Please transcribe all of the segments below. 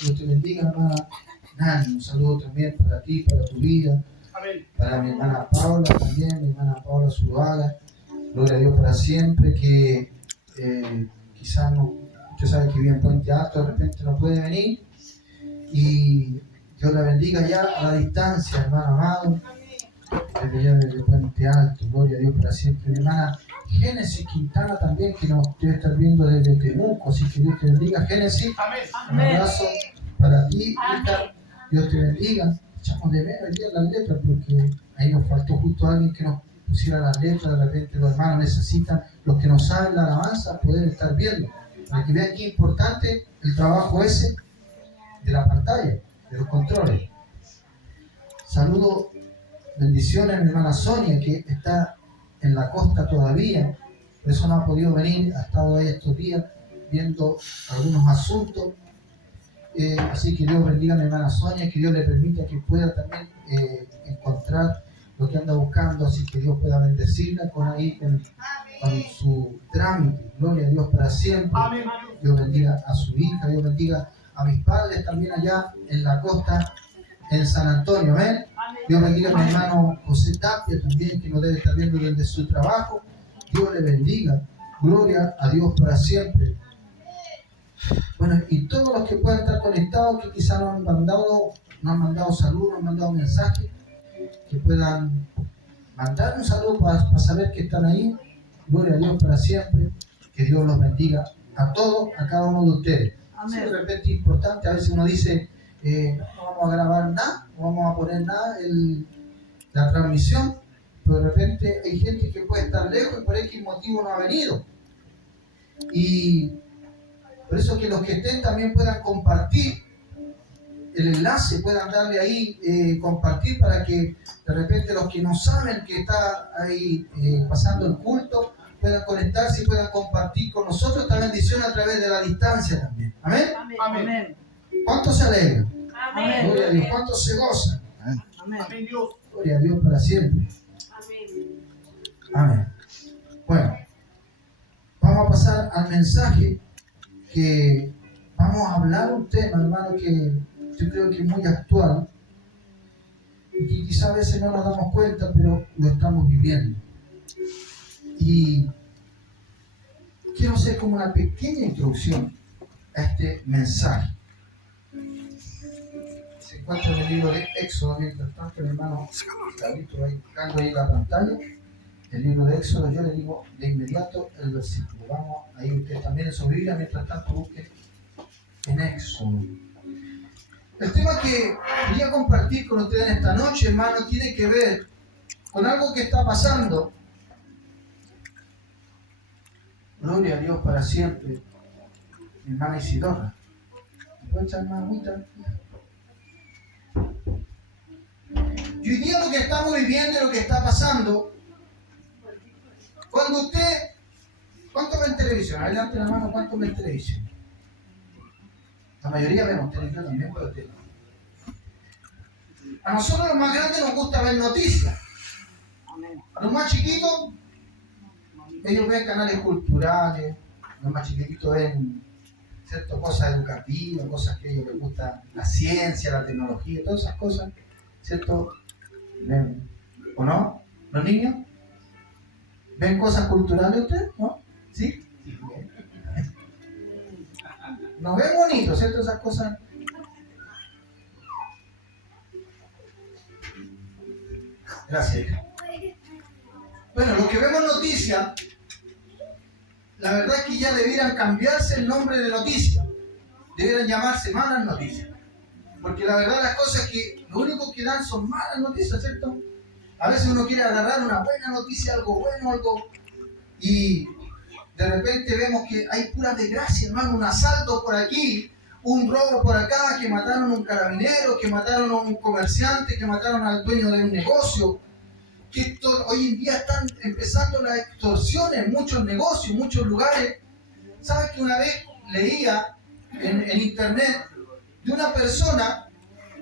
Dios te bendiga, hermana Nani. Un saludo también para ti, para tu vida. Amén. Para mi hermana Paula también, mi hermana Paula Zuluaga. Gloria a Dios para siempre, que quizás no, usted sabe que vive en Puente Alto, de repente no puede venir. Y Dios la bendiga ya a la distancia, hermano amado. Desde allá desde Puente Alto, gloria a Dios para siempre. Mi hermana Génesis Quintana también, que nos debe estar viendo desde Temuco, así que Dios te bendiga. Génesis, un abrazo para ti, hija. Dios te bendiga. Echamos de menos el día las letras, porque ahí nos faltó justo alguien que nos pusiera las letras. De repente los hermanos necesitan, los que no saben la alabanza, poder estar viendo. Para que vean qué importante el trabajo ese de la pantalla, de los controles. Saludo, bendiciones a mi hermana Sonia, que está en la costa todavía, por eso no ha podido venir, ha estado ahí estos días viendo algunos asuntos. Así que Dios bendiga a mi hermana Sonia, que Dios le permita que pueda también encontrar lo que anda buscando, así que Dios pueda bendecirla con su trámite. Gloria a Dios para siempre. Dios bendiga a su hija, Dios bendiga a mis padres también allá en la costa, en San Antonio. Amén. Dios bendiga a mi hermano José Tapia también, que nos debe estar viendo desde su trabajo. Dios le bendiga. Gloria a Dios para siempre. Bueno, y todos los que puedan estar conectados, que quizás no han mandado saludos, no han mandado mensajes, que puedan mandar un saludo para saber que están ahí. Gloria a Dios para siempre. Que Dios los bendiga a todos, a cada uno de ustedes. Sí, de repente es importante, a veces uno dice, no vamos a grabar nada, no vamos a poner nada en la transmisión, pero de repente hay gente que puede estar lejos y por X motivo no ha venido. Y por eso que los que estén también puedan compartir el enlace, puedan darle ahí, compartir, para que de repente los que no saben que está ahí pasando el culto, puedan conectarse y puedan compartir con nosotros esta bendición a través de la distancia también. Amén. Amén. ¿Cuántos se alegran? Amén. Gloria a Dios. ¿Cuántos se gozan? Amén. Amén. Gloria a Dios para siempre. Amén. Amén. Bueno, vamos a pasar al mensaje, que vamos a hablar un tema, hermano, que yo creo que es muy actual y que quizás a veces no nos damos cuenta, pero lo estamos viviendo. Y quiero hacer como una pequeña introducción a este mensaje. Se encuentra en el libro de Éxodo. Mientras tanto, el hermano Carlito va buscando ahí la pantalla. El libro de Éxodo, yo le digo de inmediato el versículo. Vamos ahí, usted también en su Biblia, mientras tanto busque en Éxodo. El tema que quería compartir con ustedes en esta noche, hermano, tiene que ver con algo que está pasando. Gloria a Dios para siempre. Mi hermana Isidora. ¿Me puede echar más agüita? Y hoy día lo que estamos viviendo y lo que está pasando, cuando usted, ¿cuánto ven televisión? Adelante la mano, ¿cuánto ven televisión? La mayoría vemos televisión también, pero usted. A nosotros los más grandes nos gusta ver noticias. A los más chiquitos, ellos ven canales culturales, los más chiquititos ven ciertas cosas educativas, cosas que a ellos les gusta, la ciencia, la tecnología, todas esas cosas, ¿cierto? ¿Ven? ¿O no? ¿Los niños? ¿Ven cosas culturales ustedes? ¿No? ¿Sí? Nos ven bonitos, ¿cierto? Esas cosas. Gracias, hija. Bueno, los que vemos noticias, la verdad es que ya debieran cambiarse el nombre de noticias. Debieran llamarse malas noticias. Porque la verdad las cosas que lo único que dan son malas noticias, ¿cierto? A veces uno quiere agarrar una buena noticia, algo bueno, algo... Y de repente vemos que hay pura desgracia, hermano, un asalto por aquí, un robo por acá, que mataron a un carabinero, que mataron a un comerciante, que mataron al dueño de un negocio. Que hoy en día están empezando las extorsiones en muchos negocios, en muchos lugares. ¿Sabes que una vez leía en internet de una persona,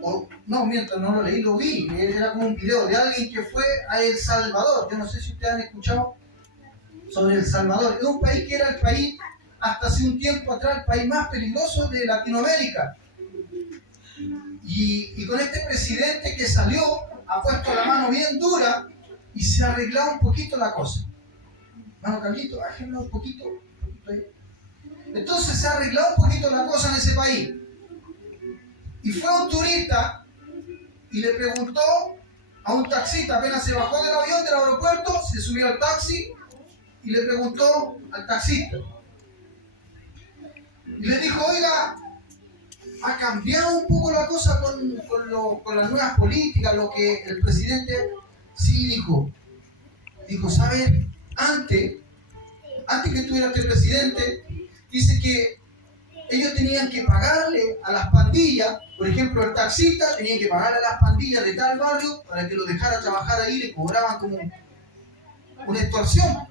o no, mientras no lo leí, lo vi, era como un video de alguien que fue a El Salvador? Yo no sé si ustedes han escuchado sobre El Salvador. Es un país que era el país hasta hace un tiempo atrás el país más peligroso de Latinoamérica. Y con este presidente que salió, ha puesto la mano bien dura y se ha arreglado un poquito la cosa. Mano Carlito, bájenla un poquito ahí. Entonces se ha arreglado un poquito la cosa en ese país. Y fue un turista y le preguntó a un taxista, apenas se bajó del avión del aeropuerto, se subió al taxi y le preguntó al taxista. Y le dijo, oiga, ha cambiado un poco la cosa con las nuevas políticas, lo que el presidente sí dijo. Dijo, ¿sabes? Antes que tuviera este presidente, dice que ellos tenían que pagarle a las pandillas, por ejemplo, el taxista tenía que pagarle a las pandillas de tal barrio para que lo dejara trabajar ahí, le cobraban como una extorsión,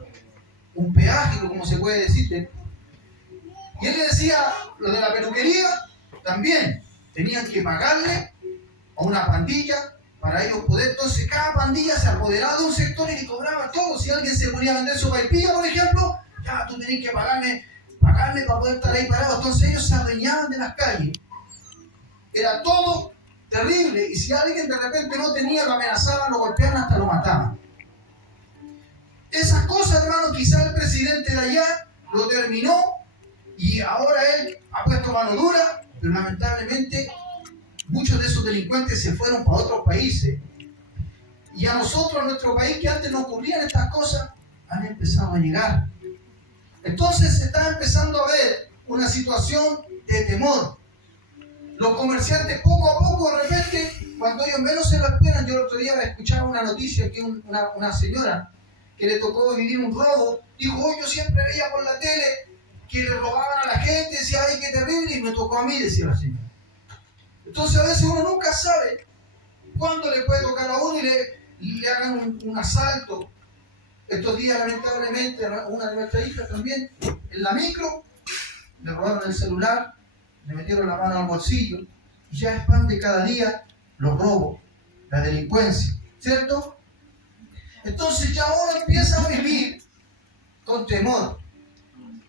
un peaje, como se puede decir. Y él le decía, lo de la peluquería, también tenían que pagarle a una pandilla para ellos poder. Entonces cada pandilla se apoderaba de un sector y le cobraba todo. Si alguien se ponía a vender su paipilla, por ejemplo, ya tú tenías que pagarme para poder estar ahí parado. Entonces ellos se adueñaban de las calles. Era todo terrible. Y si alguien de repente no tenía, lo amenazaban, lo golpeaban, hasta lo mataban. Esas cosas, hermano, quizá el presidente de allá lo terminó y ahora él ha puesto mano dura, pero lamentablemente muchos de esos delincuentes se fueron para otros países. Y a nosotros, a nuestro país, que antes no ocurrían estas cosas, han empezado a llegar. Entonces se está empezando a ver una situación de temor. Los comerciantes poco a poco, de repente, cuando ellos menos se lo esperan, yo el otro día escuchaba una noticia que una señora que le tocó vivir un robo, dijo, oh, yo siempre veía por la tele que le robaban a la gente, decía, ay, qué terrible, y me tocó a mí, decía la señora. Entonces a veces uno nunca sabe cuándo le puede tocar a uno y le hagan un asalto. Estos días, lamentablemente, una de nuestras hijas también, en la micro, le robaron el celular, le metieron la mano al bolsillo, y ya es pan de cada día los robos, la delincuencia, ¿cierto? Entonces ya uno empieza a vivir con temor.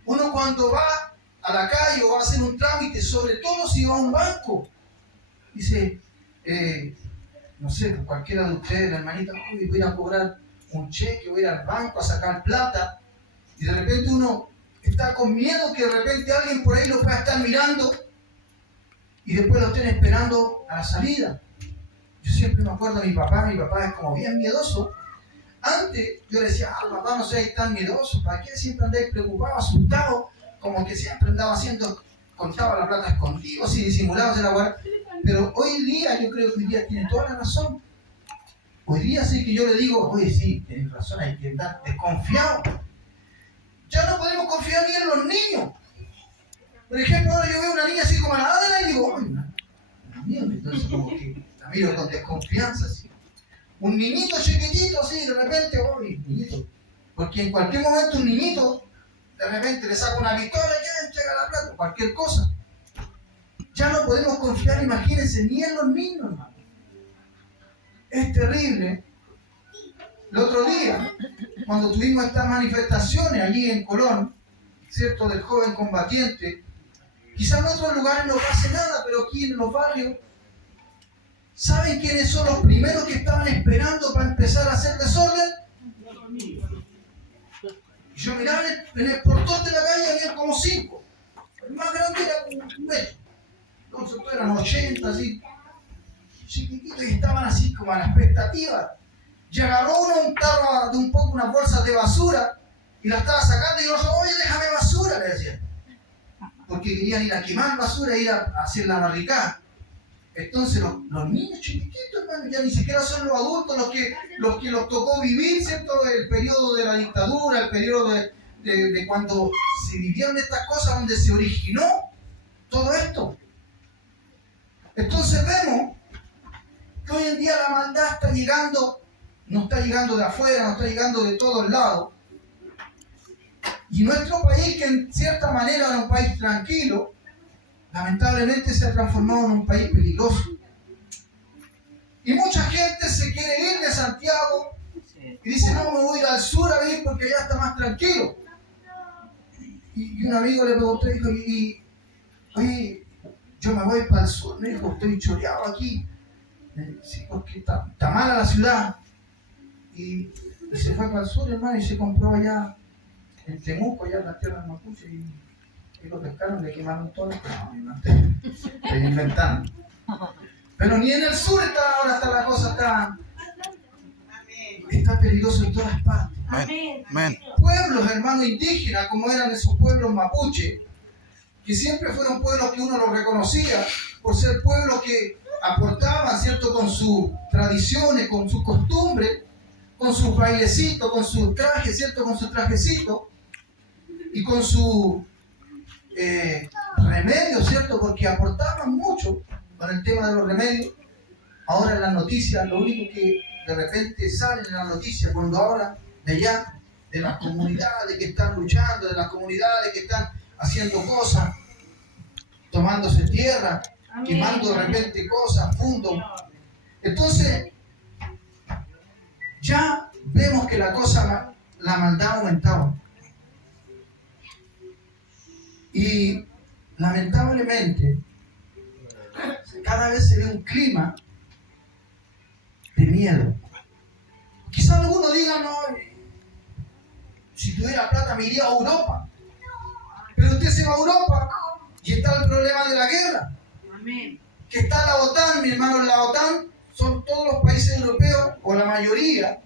Uno cuando va a la calle o va a hacer un trámite, sobre todo si va a un banco, dice, no sé, cualquiera de ustedes, la hermanita, voy a ir a cobrar un cheque, voy a ir al banco a sacar plata, y de repente uno está con miedo que de repente alguien por ahí lo pueda estar mirando y después lo estén esperando a la salida. Yo siempre me acuerdo de mi papá es como bien miedoso. Antes yo le decía, papá, no seas tan miedoso, ¿para qué siempre andáis preocupado, asustado? Como que siempre andaba contaba la plata escondido, así disimulado en la guardia. Pero hoy día, yo creo que hoy día tiene toda la razón. Hoy día sí que yo le digo, oye, sí, tienes razón, hay que andar desconfiado. Ya no podemos confiar ni en los niños. Por ejemplo, ahora yo veo una niña así como a la Adela y digo, ¡ay, una niña! Entonces como que la miro con desconfianza, así. Un niñito chiquitito, así, de repente, ¡ay, niñito! Porque en cualquier momento un niñito, de repente le saca una pistola y ya entrega la plata, cualquier cosa. Ya no podemos confiar, imagínense, ni en los niños, hermano. Es terrible. El otro día, cuando tuvimos estas manifestaciones allí en Colón, ¿cierto?, del joven combatiente, quizás en otros lugares no pase nada, pero aquí en los barrios, ¿saben quiénes son los primeros que estaban esperando para empezar a hacer desorden? Y yo miraba en el portón de la calle, había como 5. El más grande era como 1 metro. Entonces eran 80, así, chiquititos, y estaban así como a la expectativa. Y agarró un tarro de un poco unas bolsas de basura y la estaba sacando y yo, oye, déjame basura, le decía. Porque querían ir a quemar basura e ir a hacer la barricada. Entonces los niños chiquititos, hermano, ya ni siquiera son los adultos los que los tocó vivir, ¿cierto? El periodo de la dictadura, el periodo de cuando se vivieron estas cosas, donde se originó todo esto. Entonces vemos que hoy en día la maldad está llegando, no está llegando de afuera, no está llegando de todos lados. Y nuestro país, que en cierta manera era un país tranquilo, lamentablemente se ha transformado en un país peligroso. Y mucha gente se quiere ir de Santiago y dice, no, me voy a ir al sur a vivir porque allá está más tranquilo. Y un amigo le preguntó, dijo, oye, yo me voy para el sur, me dijo, estoy choreado aquí. Sí, porque está mala la ciudad. Y se fue para el sur, hermano, y se compró allá en Temuco, allá en la tierra de Mapuche, y lo pescaron, le quemaron todo. No, estoy inventando. Pero ni en el sur ahora está la cosa, está peligroso en todas partes. Amén. Pueblos, hermanos, indígenas, como eran esos pueblos mapuche, que siempre fueron pueblos que uno los reconocía por ser pueblos que aportaban, ¿cierto?, con sus tradiciones, con sus costumbres, con sus bailecitos, con sus trajes, ¿cierto?, con sus trajecitos y con sus remedios, ¿cierto?, porque aportaban mucho con el tema de los remedios. Ahora en las noticias, lo único que de repente sale en las noticias cuando hablan de allá, de las comunidades que están luchando, de las comunidades que están haciendo cosas, tomándose tierra, quemando de repente cosas, fundos. Entonces, ya vemos que la cosa, la maldad ha aumentado. Y lamentablemente, cada vez se ve un clima de miedo. Quizás algunos digan, no, si tuviera plata me iría a Europa. Pero usted se va a Europa y está el problema de la guerra. Amén. Que está la OTAN, mi hermano, la OTAN son todos los países europeos, o la mayoría,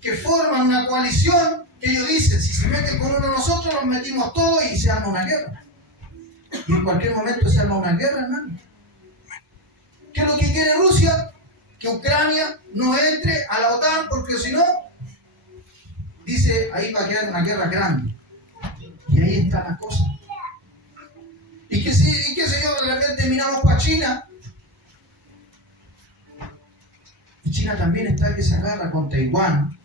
que forman una coalición que ellos dicen, si se meten con uno de nosotros, nos metimos todos y se arma una guerra. Y en cualquier momento se arma una guerra, hermano. ¿Qué es lo que quiere Rusia? Que Ucrania no entre a la OTAN, porque si no, dice, ahí va a quedar una guerra grande. Y ahí está la cosa. Y qué sé yo, de repente miramos para China. Y China también está que se agarra con Taiwán.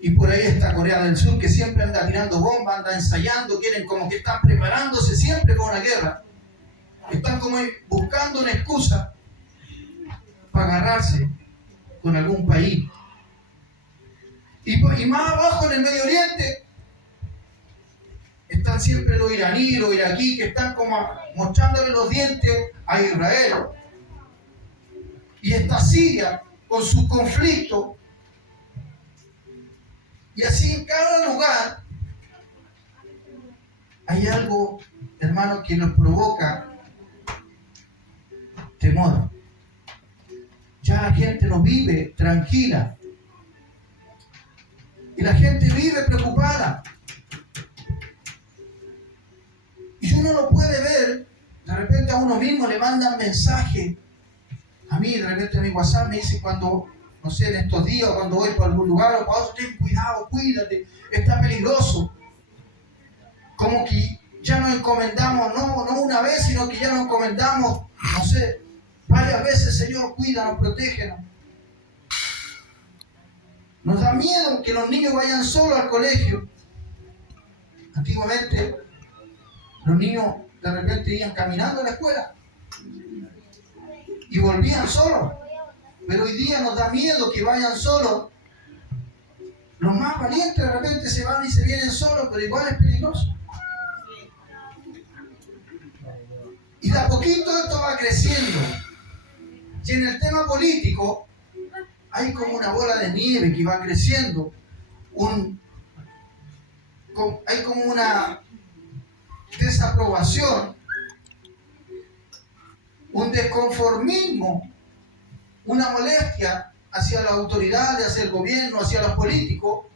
Y por ahí está Corea del Sur, que siempre anda tirando bombas, anda ensayando, quieren como que están preparándose siempre para una guerra. Están como buscando una excusa para agarrarse con algún país. Y más abajo en el Medio Oriente están siempre los iraníes, los iraquíes, que están como mostrándole los dientes a Israel. Y está Siria con su conflicto. Y así en cada lugar hay algo, hermano, que nos provoca temor. Ya la gente no vive tranquila. Y la gente vive preocupada. Y uno lo puede ver, de repente a uno mismo le mandan mensajes. A mí, de repente en mi WhatsApp me dice cuando, no sé, en estos días, cuando voy para algún lugar o para otro, ten cuidado, cuídate, está peligroso. Como que ya nos encomendamos, no una vez, sino que ya nos encomendamos, no sé, varias veces, Señor, cuídanos, protégenos. Nos da miedo que los niños vayan solos al colegio. Antiguamente, los niños de repente iban caminando a la escuela y volvían solos. Pero hoy día nos da miedo que vayan solos. Los más valientes de repente se van y se vienen solos, pero igual es peligroso. Y de a poquito esto va creciendo. Y en el tema político hay como una bola de nieve que va creciendo. Hay como una desaprobación, un desconformismo, una molestia hacia las autoridades, hacia el gobierno, hacia los políticos,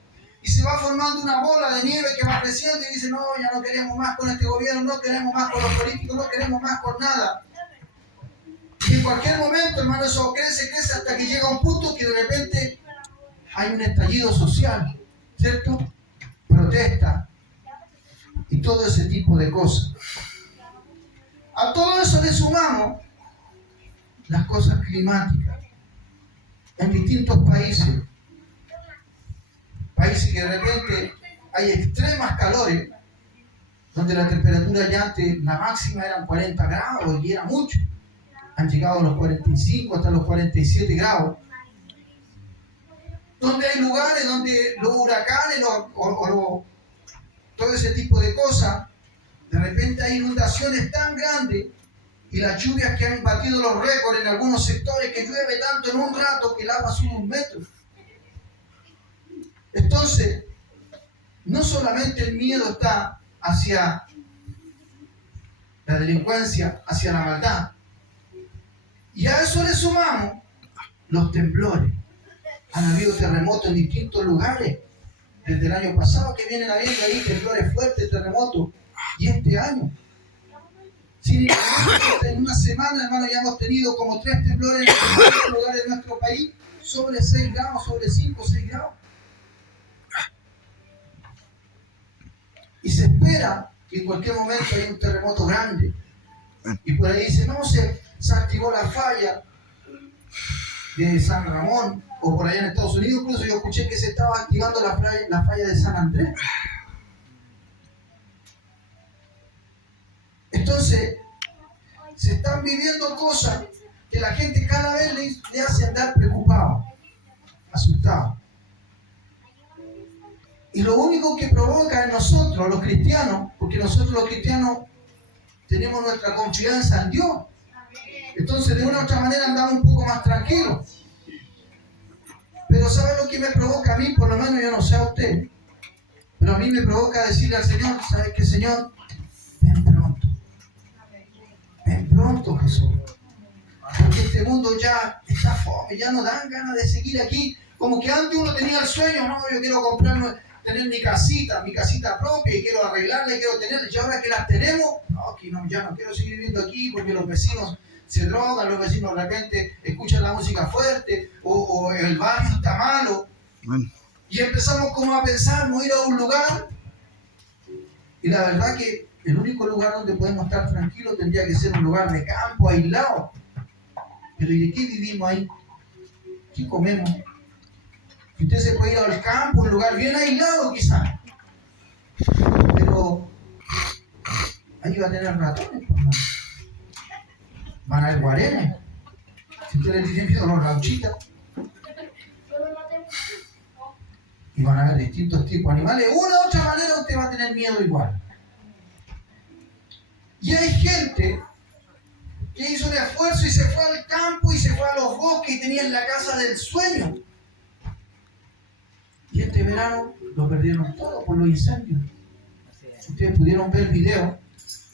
y se va formando una bola de nieve que va creciendo y dice, no, ya no queremos más con este gobierno, no queremos más con los políticos, no queremos más con nada. Y en cualquier momento, hermano, eso crece hasta que llega un punto que de repente hay un estallido social, ¿cierto? Protesta y todo ese tipo de cosas. A todo eso le sumamos las cosas climáticas en distintos países que de repente hay extremas calores, donde la temperatura ya antes, la máxima eran 40 grados y era mucho. Han llegado a los 45 hasta los 47 grados. Donde hay lugares donde los huracanes todo ese tipo de cosas, de repente hay inundaciones tan grandes y las lluvias que han batido los récords en algunos sectores, que llueve tanto en un rato que el agua sube 1 metro. Entonces, no solamente el miedo está hacia la delincuencia, hacia la maldad, y a eso le sumamos los temblores. Han habido terremotos en distintos lugares. Desde el año pasado que vienen habiendo ahí temblores fuertes, terremotos, y este año. Sin embargo, en una semana, hermano, ya hemos tenido como 3 temblores en distintos lugares de nuestro país, sobre 6 grados, sobre 5 o 6 grados. Y se espera que en cualquier momento haya un terremoto grande. Y por ahí dice, no, se activó la falla de San Ramón, o por allá en Estados Unidos, incluso yo escuché que se estaba activando la falla de San Andrés. Entonces, se están viviendo cosas que la gente cada vez le hace andar preocupado, asustado. Y lo único que provoca en nosotros, los cristianos, porque nosotros los cristianos tenemos nuestra confianza en Dios. Entonces, de una u otra manera andamos un poco más tranquilos. Pero ¿sabe lo que me provoca a mí? Por lo menos yo no sé a usted. Pero a mí me provoca decirle al Señor, ¿sabes qué, Señor? Ven pronto. Ven pronto, Jesús. Porque este mundo ya está fome, ya no dan ganas de seguir aquí. Como que antes uno tenía el sueño, no, yo quiero tener mi casita propia y quiero arreglarla y quiero tenerla. Y ahora que las tenemos, no, aquí no, ya no quiero seguir viviendo aquí porque los vecinos se drogan, los vecinos de repente escuchan la música fuerte o el barrio está malo. Bueno. Y empezamos como a pensar, no ir a un lugar. Y la verdad que el único lugar donde podemos estar tranquilos tendría que ser un lugar de campo, aislado. Pero ¿y de qué vivimos ahí? ¿Qué comemos? Y usted se puede ir al campo, un lugar bien aislado quizás. Pero ahí va a tener ratones, pues, ¿no? Van a haber guarenes. Si usted les dice miedo, los rauchitas. Y van a haber distintos tipos de animales. De una u otra manera usted va a tener miedo igual. Y hay gente que hizo un esfuerzo y se fue al campo y se fue a los bosques y tenían la casa del sueño. Y este verano lo perdieron todo por los incendios. Ustedes pudieron ver videos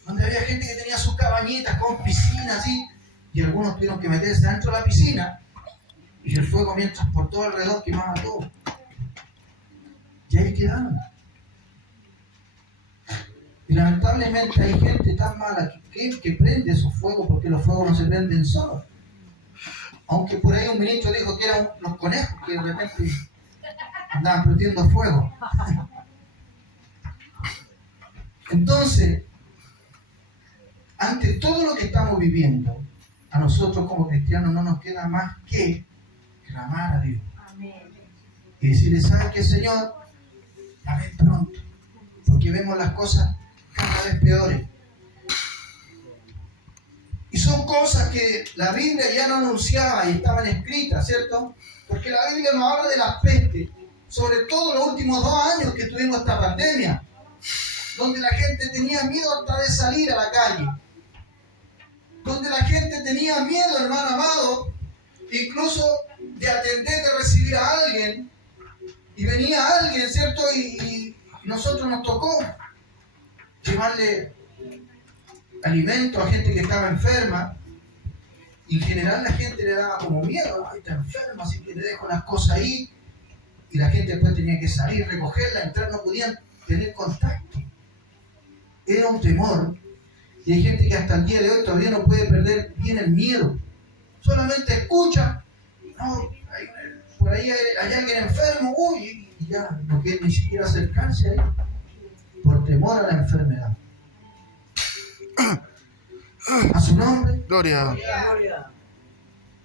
donde había gente que tenía sus cabañitas con piscina así, y algunos tuvieron que meterse dentro de la piscina y el fuego mientras por todo alrededor quemaba todo. Y ahí quedaron. Y lamentablemente hay gente tan mala que prende esos fuegos, porque los fuegos no se prenden solos. Aunque por ahí un ministro dijo que eran los conejos que de repente andaban prendiendo fuego. Entonces, ante todo lo que estamos viviendo, a nosotros como cristianos no nos queda más que clamar a Dios. Y decirle, ¿sabes qué, Señor? Ya ven pronto, porque vemos las cosas cada vez peores. Y son cosas que la Biblia ya no anunciaba y estaban escritas, ¿cierto? Porque la Biblia nos habla de las pestes, sobre todo los últimos 2 años que tuvimos esta pandemia, donde la gente tenía miedo hasta de salir a la calle, donde la gente tenía miedo, hermano amado, incluso de atender, de recibir a alguien, y venía alguien, ¿cierto? Y nosotros nos tocó llevarle alimento a gente que estaba enferma. Y en general la gente le daba como miedo, ay, está enferma, así que le dejo las cosas ahí. Y la gente después tenía que salir, recogerla, entrar, no podían tener contacto. Era un temor. Y hay gente que hasta el día de hoy todavía no puede perder bien el miedo. Solamente escucha, no, por ahí hay alguien enfermo, uy, y ya no quiere ni siquiera acercarse ahí, por temor a la enfermedad. A su nombre. Gloria.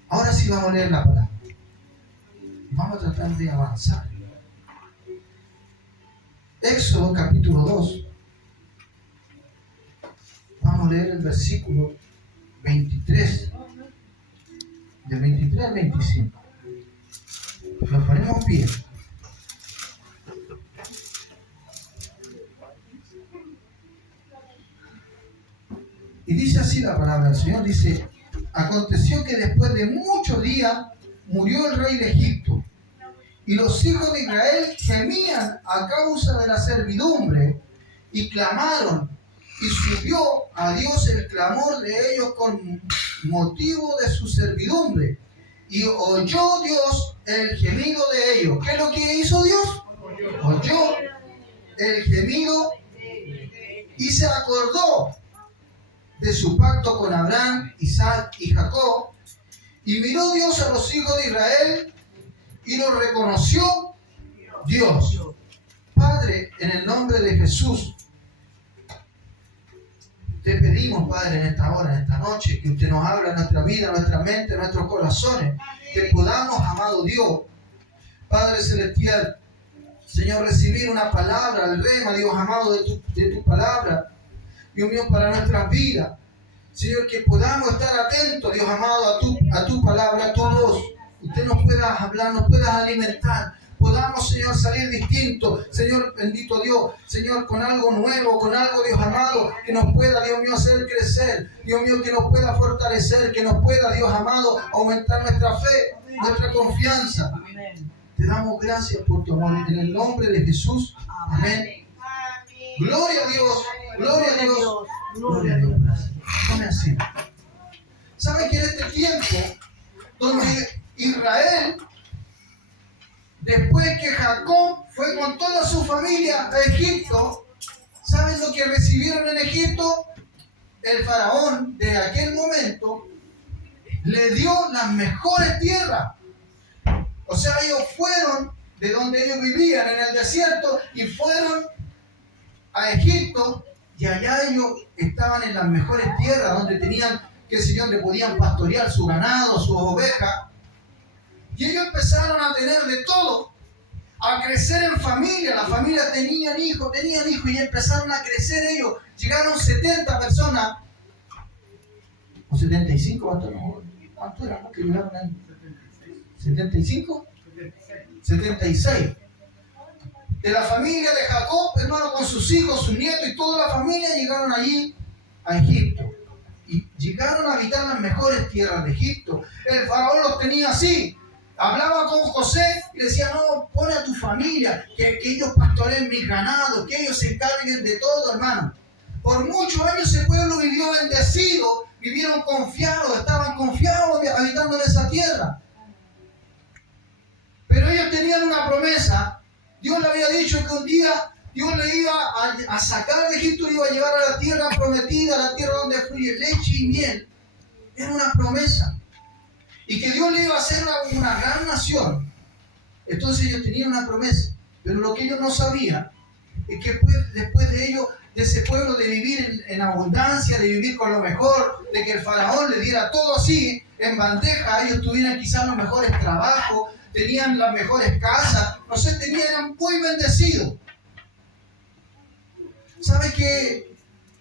Ahora sí vamos a leer la palabra. Vamos a tratar de avanzar. Éxodo capítulo 2. Vamos a leer el versículo 23. Del 23 al 25. Nos ponemos bien. Y dice así la palabra del Señor, dice, aconteció que después de muchos días murió el rey de Egipto, y los hijos de Israel gemían a causa de la servidumbre, y clamaron, y subió a Dios el clamor de ellos con motivo de su servidumbre, y oyó Dios el gemido de ellos. ¿Qué es lo que hizo Dios? Oyó el gemido y se acordó de su pacto con Abraham, Isaac y Jacob, y miró Dios a los hijos de Israel y los reconoció Dios. Padre, en el nombre de Jesús, te pedimos, Padre, en esta hora, en esta noche, que usted nos habla en nuestra vida, en nuestra mente, en nuestros corazones, que podamos, amado Dios, Padre Celestial, Señor, recibir una palabra, el rema, Dios amado, de tu palabra, Dios mío, para nuestras vidas. Señor, que podamos estar atentos, Dios amado, a tu palabra, a tu voz. Usted nos pueda hablar, nos pueda alimentar. Podamos, Señor, salir distintos. Señor, bendito Dios. Señor, con algo nuevo, con algo, Dios amado, que nos pueda, Dios mío, hacer crecer. Dios mío, que nos pueda fortalecer, que nos pueda, Dios amado, aumentar nuestra fe, nuestra confianza. Te damos gracias por tu amor. En el nombre de Jesús. Amén. Gloria a Dios. Gloria a Dios. Gloria a Dios. Pone así. ¿Saben que en este tiempo donde Israel, después que Jacob fue con toda su familia a Egipto, ¿saben lo que recibieron en Egipto? El faraón de aquel momento le dio las mejores tierras. O sea, ellos fueron de donde ellos vivían en el desierto y fueron a Egipto, y allá ellos estaban en las mejores tierras donde tenían, qué sé yo, donde podían pastorear su ganado, sus ovejas. Y ellos empezaron a tener de todo, a crecer en familia. Las familias tenían hijos y empezaron a crecer ellos. Llegaron 70 personas, o 75, ¿cuánto eran? ¿Qué llegaron ahí? ¿75? 76. De la familia de Jacob, hermano, con sus hijos, sus nietos y toda la familia llegaron allí a Egipto. Y llegaron a habitar las mejores tierras de Egipto. El faraón los tenía así. Hablaba con José y le decía, no, pon a tu familia, que ellos pastoreen mis ganados, que ellos se encarguen de todo, hermano. Por muchos años ese pueblo vivió bendecido, vivieron confiados, estaban confiados habitando en esa tierra. Pero ellos tenían una promesa. Dios le había dicho que un día Dios le iba a sacar de Egipto y iba a llevar a la tierra prometida, a la tierra donde fluye leche y miel. Era una promesa. Y que Dios le iba a hacer una gran nación. Entonces ellos tenían una promesa. Pero lo que ellos no sabían es que después de ellos, de ese pueblo, de vivir en abundancia, de vivir con lo mejor, de que el faraón le diera todo así, en bandeja, ellos tuvieran quizás los mejores trabajos, tenían las mejores casas, no sé, eran muy bendecidos. ¿Sabe que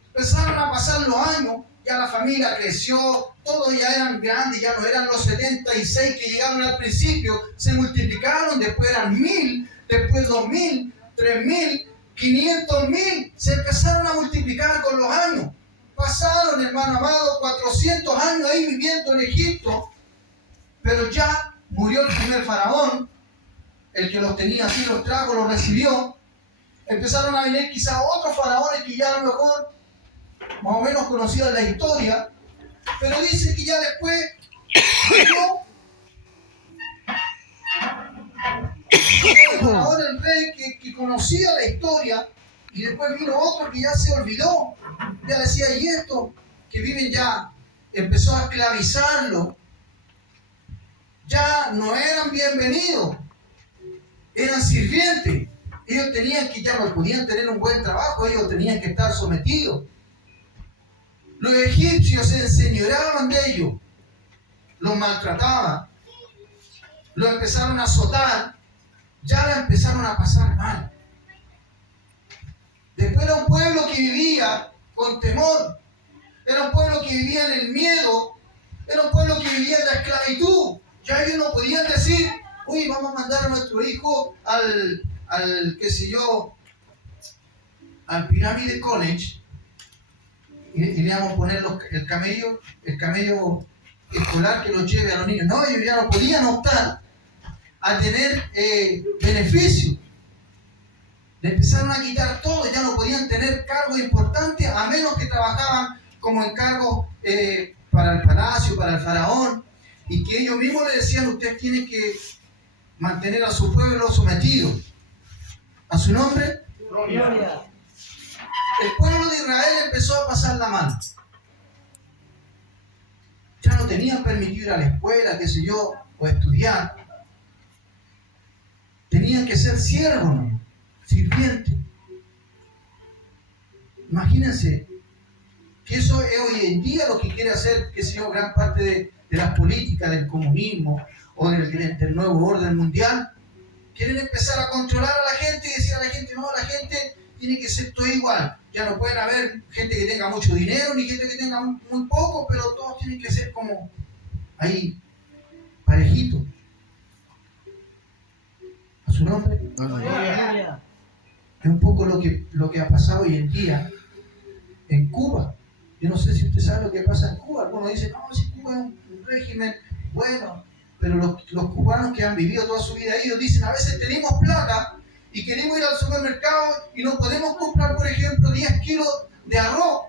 empezaron a pasar los años? Ya la familia creció, todos ya eran grandes, ya no eran los 76 que llegaron al principio, se multiplicaron, después eran 1000, después 2000, 3000, 500.000, se empezaron a multiplicar con los años. Pasaron, hermano amado, 400 años ahí viviendo en Egipto, pero ya murió el primer faraón, el que los tenía así, los trajo, los recibió. Empezaron a venir quizás otros faraones que ya a lo mejor más o menos conocían la historia, pero dice que ya después ahora el rey que conocía la historia, y después vino otro que ya se olvidó, ya decía, y esto que viven ya, empezó a esclavizarlo, ya no eran bienvenidos, eran sirvientes. Ellos tenían que, ya no podían tener un buen trabajo, ellos tenían que estar sometidos. Los egipcios se enseñoreaban de ellos, los maltrataban, los empezaron a azotar, ya la empezaron a pasar mal. Después era un pueblo que vivía con temor, era un pueblo que vivía en el miedo, era un pueblo que vivía en la esclavitud. Ya ellos no podían decir, uy, vamos a mandar a nuestro hijo al qué sé yo, al Pyramid College, y le vamos a poner el camello escolar que los lleve a los niños. No, ellos ya no podían optar a tener beneficio. Le empezaron a quitar todo, ya no podían tener cargos importantes a menos que trabajaban como encargos para el palacio, para el faraón, y que ellos mismos le decían: ustedes tienen que mantener a su pueblo sometido a su nombre. Gloria. El pueblo de Israel empezó a pasar la mano. Ya no tenían permitido ir a la escuela, qué sé yo, o estudiar. Tenían que ser siervos, ¿no? Sirvientes. Imagínense que eso es hoy en día lo que quiere hacer, qué sé yo, gran parte de las políticas del comunismo o del nuevo orden mundial. Quieren empezar a controlar a la gente y decir a la gente: no, la gente tiene que ser todo igual. Ya no pueden haber gente que tenga mucho dinero ni gente que tenga muy poco, pero todos tienen que ser como ahí, parejitos. A su nombre. Es un poco lo que ha pasado hoy en día en Cuba. Yo no sé si usted sabe lo que pasa en Cuba. Algunos dicen: no, si Cuba es un régimen bueno, pero los cubanos que han vivido toda su vida ahí, ellos dicen: a veces tenemos plata y queremos ir al supermercado y no podemos comprar, por ejemplo, 10 kilos de arroz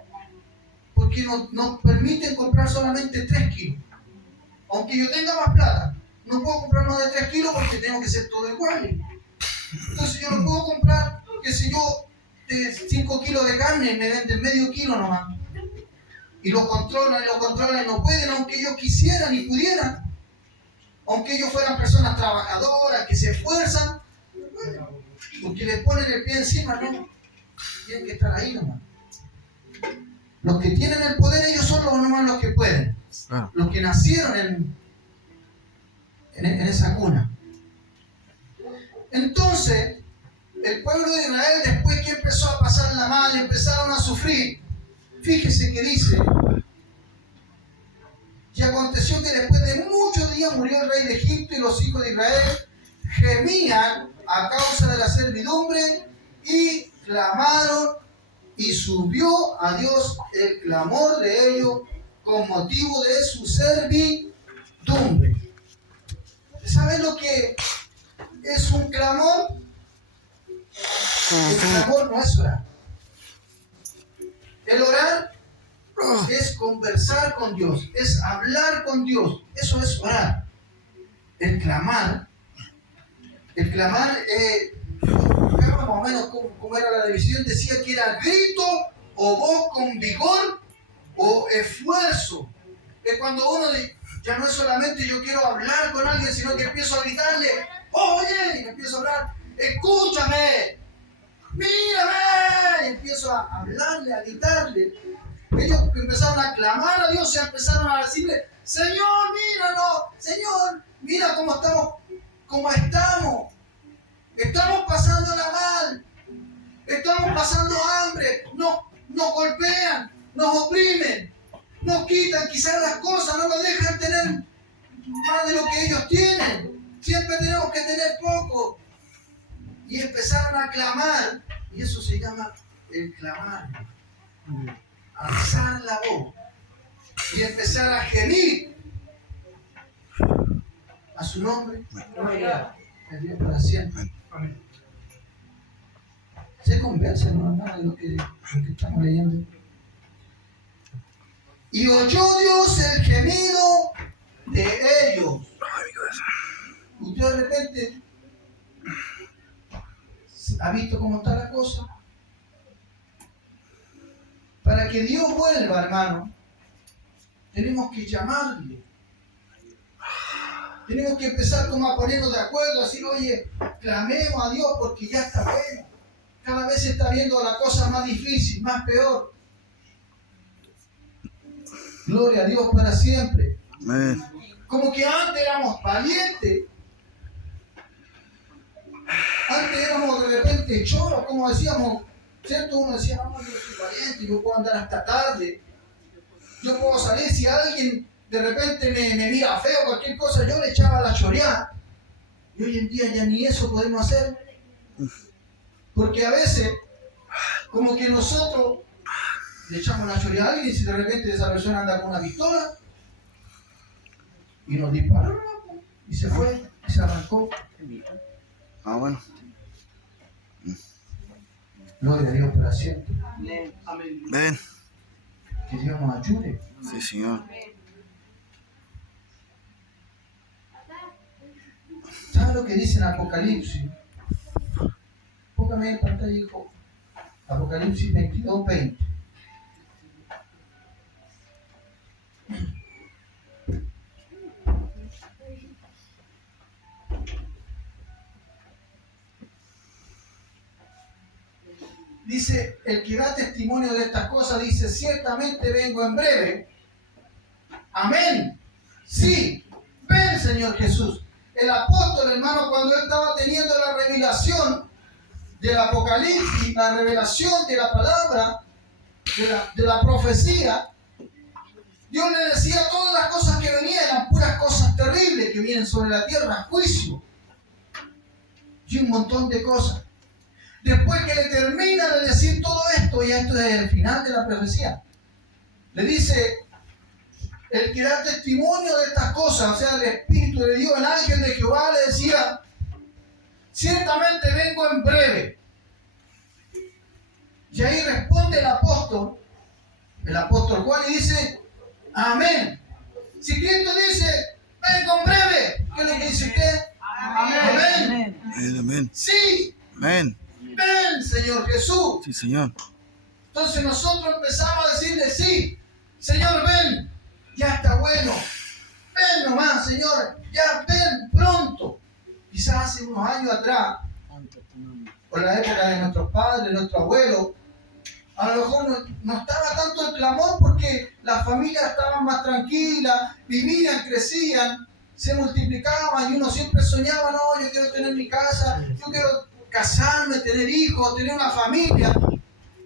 porque nos permiten comprar solamente 3 kilos. Aunque yo tenga más plata, no puedo comprar más de 3 kilos porque tengo que ser todo igual. Entonces yo no puedo comprar, qué sé yo, 5 kilos de carne y me venden medio kilo nomás. Y lo controlan y no pueden, aunque ellos quisieran y pudieran. Aunque ellos fueran personas trabajadoras, que se esfuerzan, porque les ponen el pie encima, no. Tienen que estar ahí nomás. Los que tienen el poder, ellos son nomás los que pueden. Los que nacieron en esa cuna. Entonces, el pueblo de Israel, después que empezó a pasarla mal, empezaron a sufrir. Fíjese que dice: y aconteció que después de muchos días murió el rey de Egipto, y los hijos de Israel gemían a causa de la servidumbre y clamaron, y subió a Dios el clamor de ellos con motivo de su servidumbre. ¿Saben lo que es un clamor? El clamor no es orar. El orar es conversar con Dios, es hablar con Dios. Eso es orar. El clamar, más o menos como era la división, decía que era grito o voz con vigor o esfuerzo. Es cuando uno ya no es solamente yo quiero hablar con alguien, sino que empiezo a gritarle: oye, y me empiezo a hablar: escúchame, mírame, y empiezo a hablarle, a gritarle. Ellos empezaron a clamar a Dios, se empezaron a decirle: Señor, míranos, Señor, mira cómo estamos. Estamos pasándola mal, estamos pasando hambre, nos golpean, nos oprimen, nos quitan quizás las cosas, no nos dejan tener más de lo que ellos tienen. Siempre tenemos que tener poco. Y empezaron a clamar, y eso se llama el clamar. Alzar la voz y empezar a gemir a su nombre. El Dios para siempre. Amén. Se conversa, hermano, de lo que estamos leyendo. Y oyó Dios el gemido de ellos. Usted de repente ha visto cómo está la cosa. Para que Dios vuelva, hermano, tenemos que llamarle. Tenemos que empezar como a ponernos de acuerdo, a decir: oye, clamemos a Dios porque ya está bueno. Cada vez se está viendo la cosa más difícil, más peor. Gloria a Dios para siempre. Amén. Como que antes éramos valientes. Antes éramos de repente choros, como decíamos, ¿cierto? Uno decía: no, yo soy valiente, yo puedo andar hasta tarde. Yo puedo salir, si alguien de repente me mira feo, cualquier cosa, yo le echaba la choreada. Y hoy en día ya ni eso podemos hacer. Porque a veces, como que nosotros le echamos la choría a alguien y si de repente esa persona anda con una pistola y nos disparó y se fue y se arrancó. Bueno. Gloria a Dios para siempre. Ven. Que Dios nos ayude. Sí, Señor. ¿Sabes lo que dice en Apocalipsis? Póngame en pantalla, hijo. Apocalipsis 22:20. Dice, el que da testimonio de estas cosas dice, ciertamente vengo en breve. Amén. Sí, ven, Señor Jesús. El apóstol, hermano, cuando él estaba teniendo la revelación del Apocalipsis, la revelación de la palabra, de la profecía, Dios le decía todas las cosas que venían, eran puras cosas terribles que vienen sobre la tierra, juicio y un montón de cosas. Después que le termina de decir todo esto, y esto es el final de la profecía, le dice, el que da testimonio de estas cosas, o sea, el Espíritu de Dios, el ángel de Jehová le decía, ciertamente vengo en breve. Y ahí responde el apóstol Juan, y dice, amén. Si Cristo dice, vengo en breve, ¿qué es lo que dice usted? Amén. Amén. Sí. Amén. Ven, Señor Jesús. Sí, Señor. Entonces nosotros empezamos a decirle, sí, Señor, ven, ya está bueno. Ven nomás, Señor, ya ven pronto. Quizás hace unos años atrás, por la época de nuestros padres, nuestros abuelos, a lo mejor no estaba tanto el clamor porque las familias estaban más tranquilas, vivían, crecían, se multiplicaban y uno siempre soñaba, no, yo quiero tener mi casa, yo quiero casarme, tener hijos, tener una familia.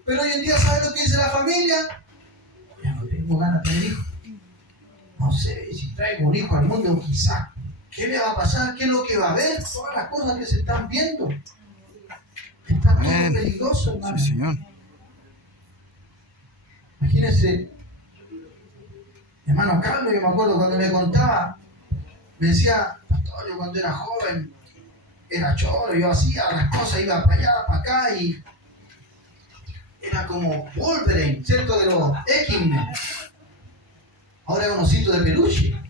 Pero hoy en día, ¿sabes lo que dice la familia? Ya no tengo ganas de tener hijos. No sé, si traigo un hijo al mundo, quizás, ¿qué me va a pasar? ¿Qué es lo que va a haber? Todas las cosas que se están viendo. Está todo peligroso, hermano. Sí, Señor. Imagínense, hermano Carlos, yo me acuerdo cuando me contaba, me decía, pastor, yo cuando era joven, era choro, yo hacía las cosas, iba para allá, para acá y era como Wolverine, ¿cierto? De los X-Men. Ahora es un osito de peluche.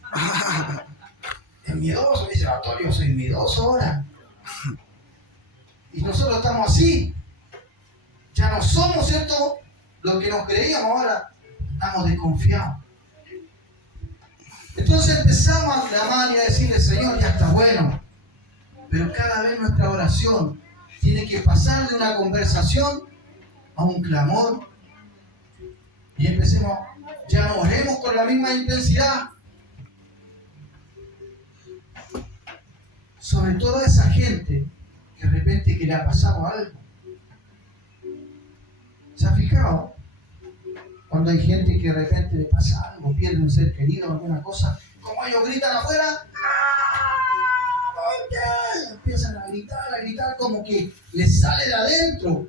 Es miedoso, me dice, pastor, yo soy miedoso ahora. Y nosotros estamos así. Ya no somos, ¿cierto? Lo que nos creíamos, ahora estamos desconfiados. Entonces empezamos a clamar y a decirle, Señor, ya está bueno. Pero cada vez nuestra oración tiene que pasar de una conversación a un clamor. Y empecemos, ya no oremos con la misma intensidad. Sobre todo a esa gente que de repente que le ha pasado algo. ¿Se ha fijado? Cuando hay gente que de repente le pasa algo, pierde un ser querido, alguna cosa, como ellos gritan afuera, empiezan a gritar como que les sale de adentro.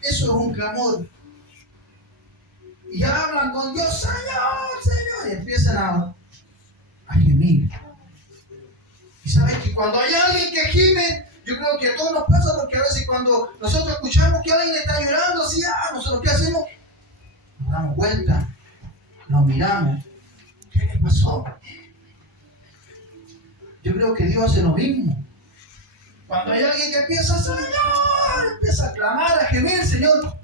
Eso es un clamor. Y hablan con Dios, Señor, Señor, y empiezan a gemir. Y sabes que cuando hay alguien que gime, yo creo que a todos nos pasa, porque a veces cuando nosotros escuchamos que alguien está llorando, así, nosotros ¿qué hacemos? Nos damos vuelta, nos miramos. ¿Qué le pasó? Yo creo que Dios hace lo mismo. Cuando hay alguien que empieza, Señor, empieza a clamar, a gemir, Señor,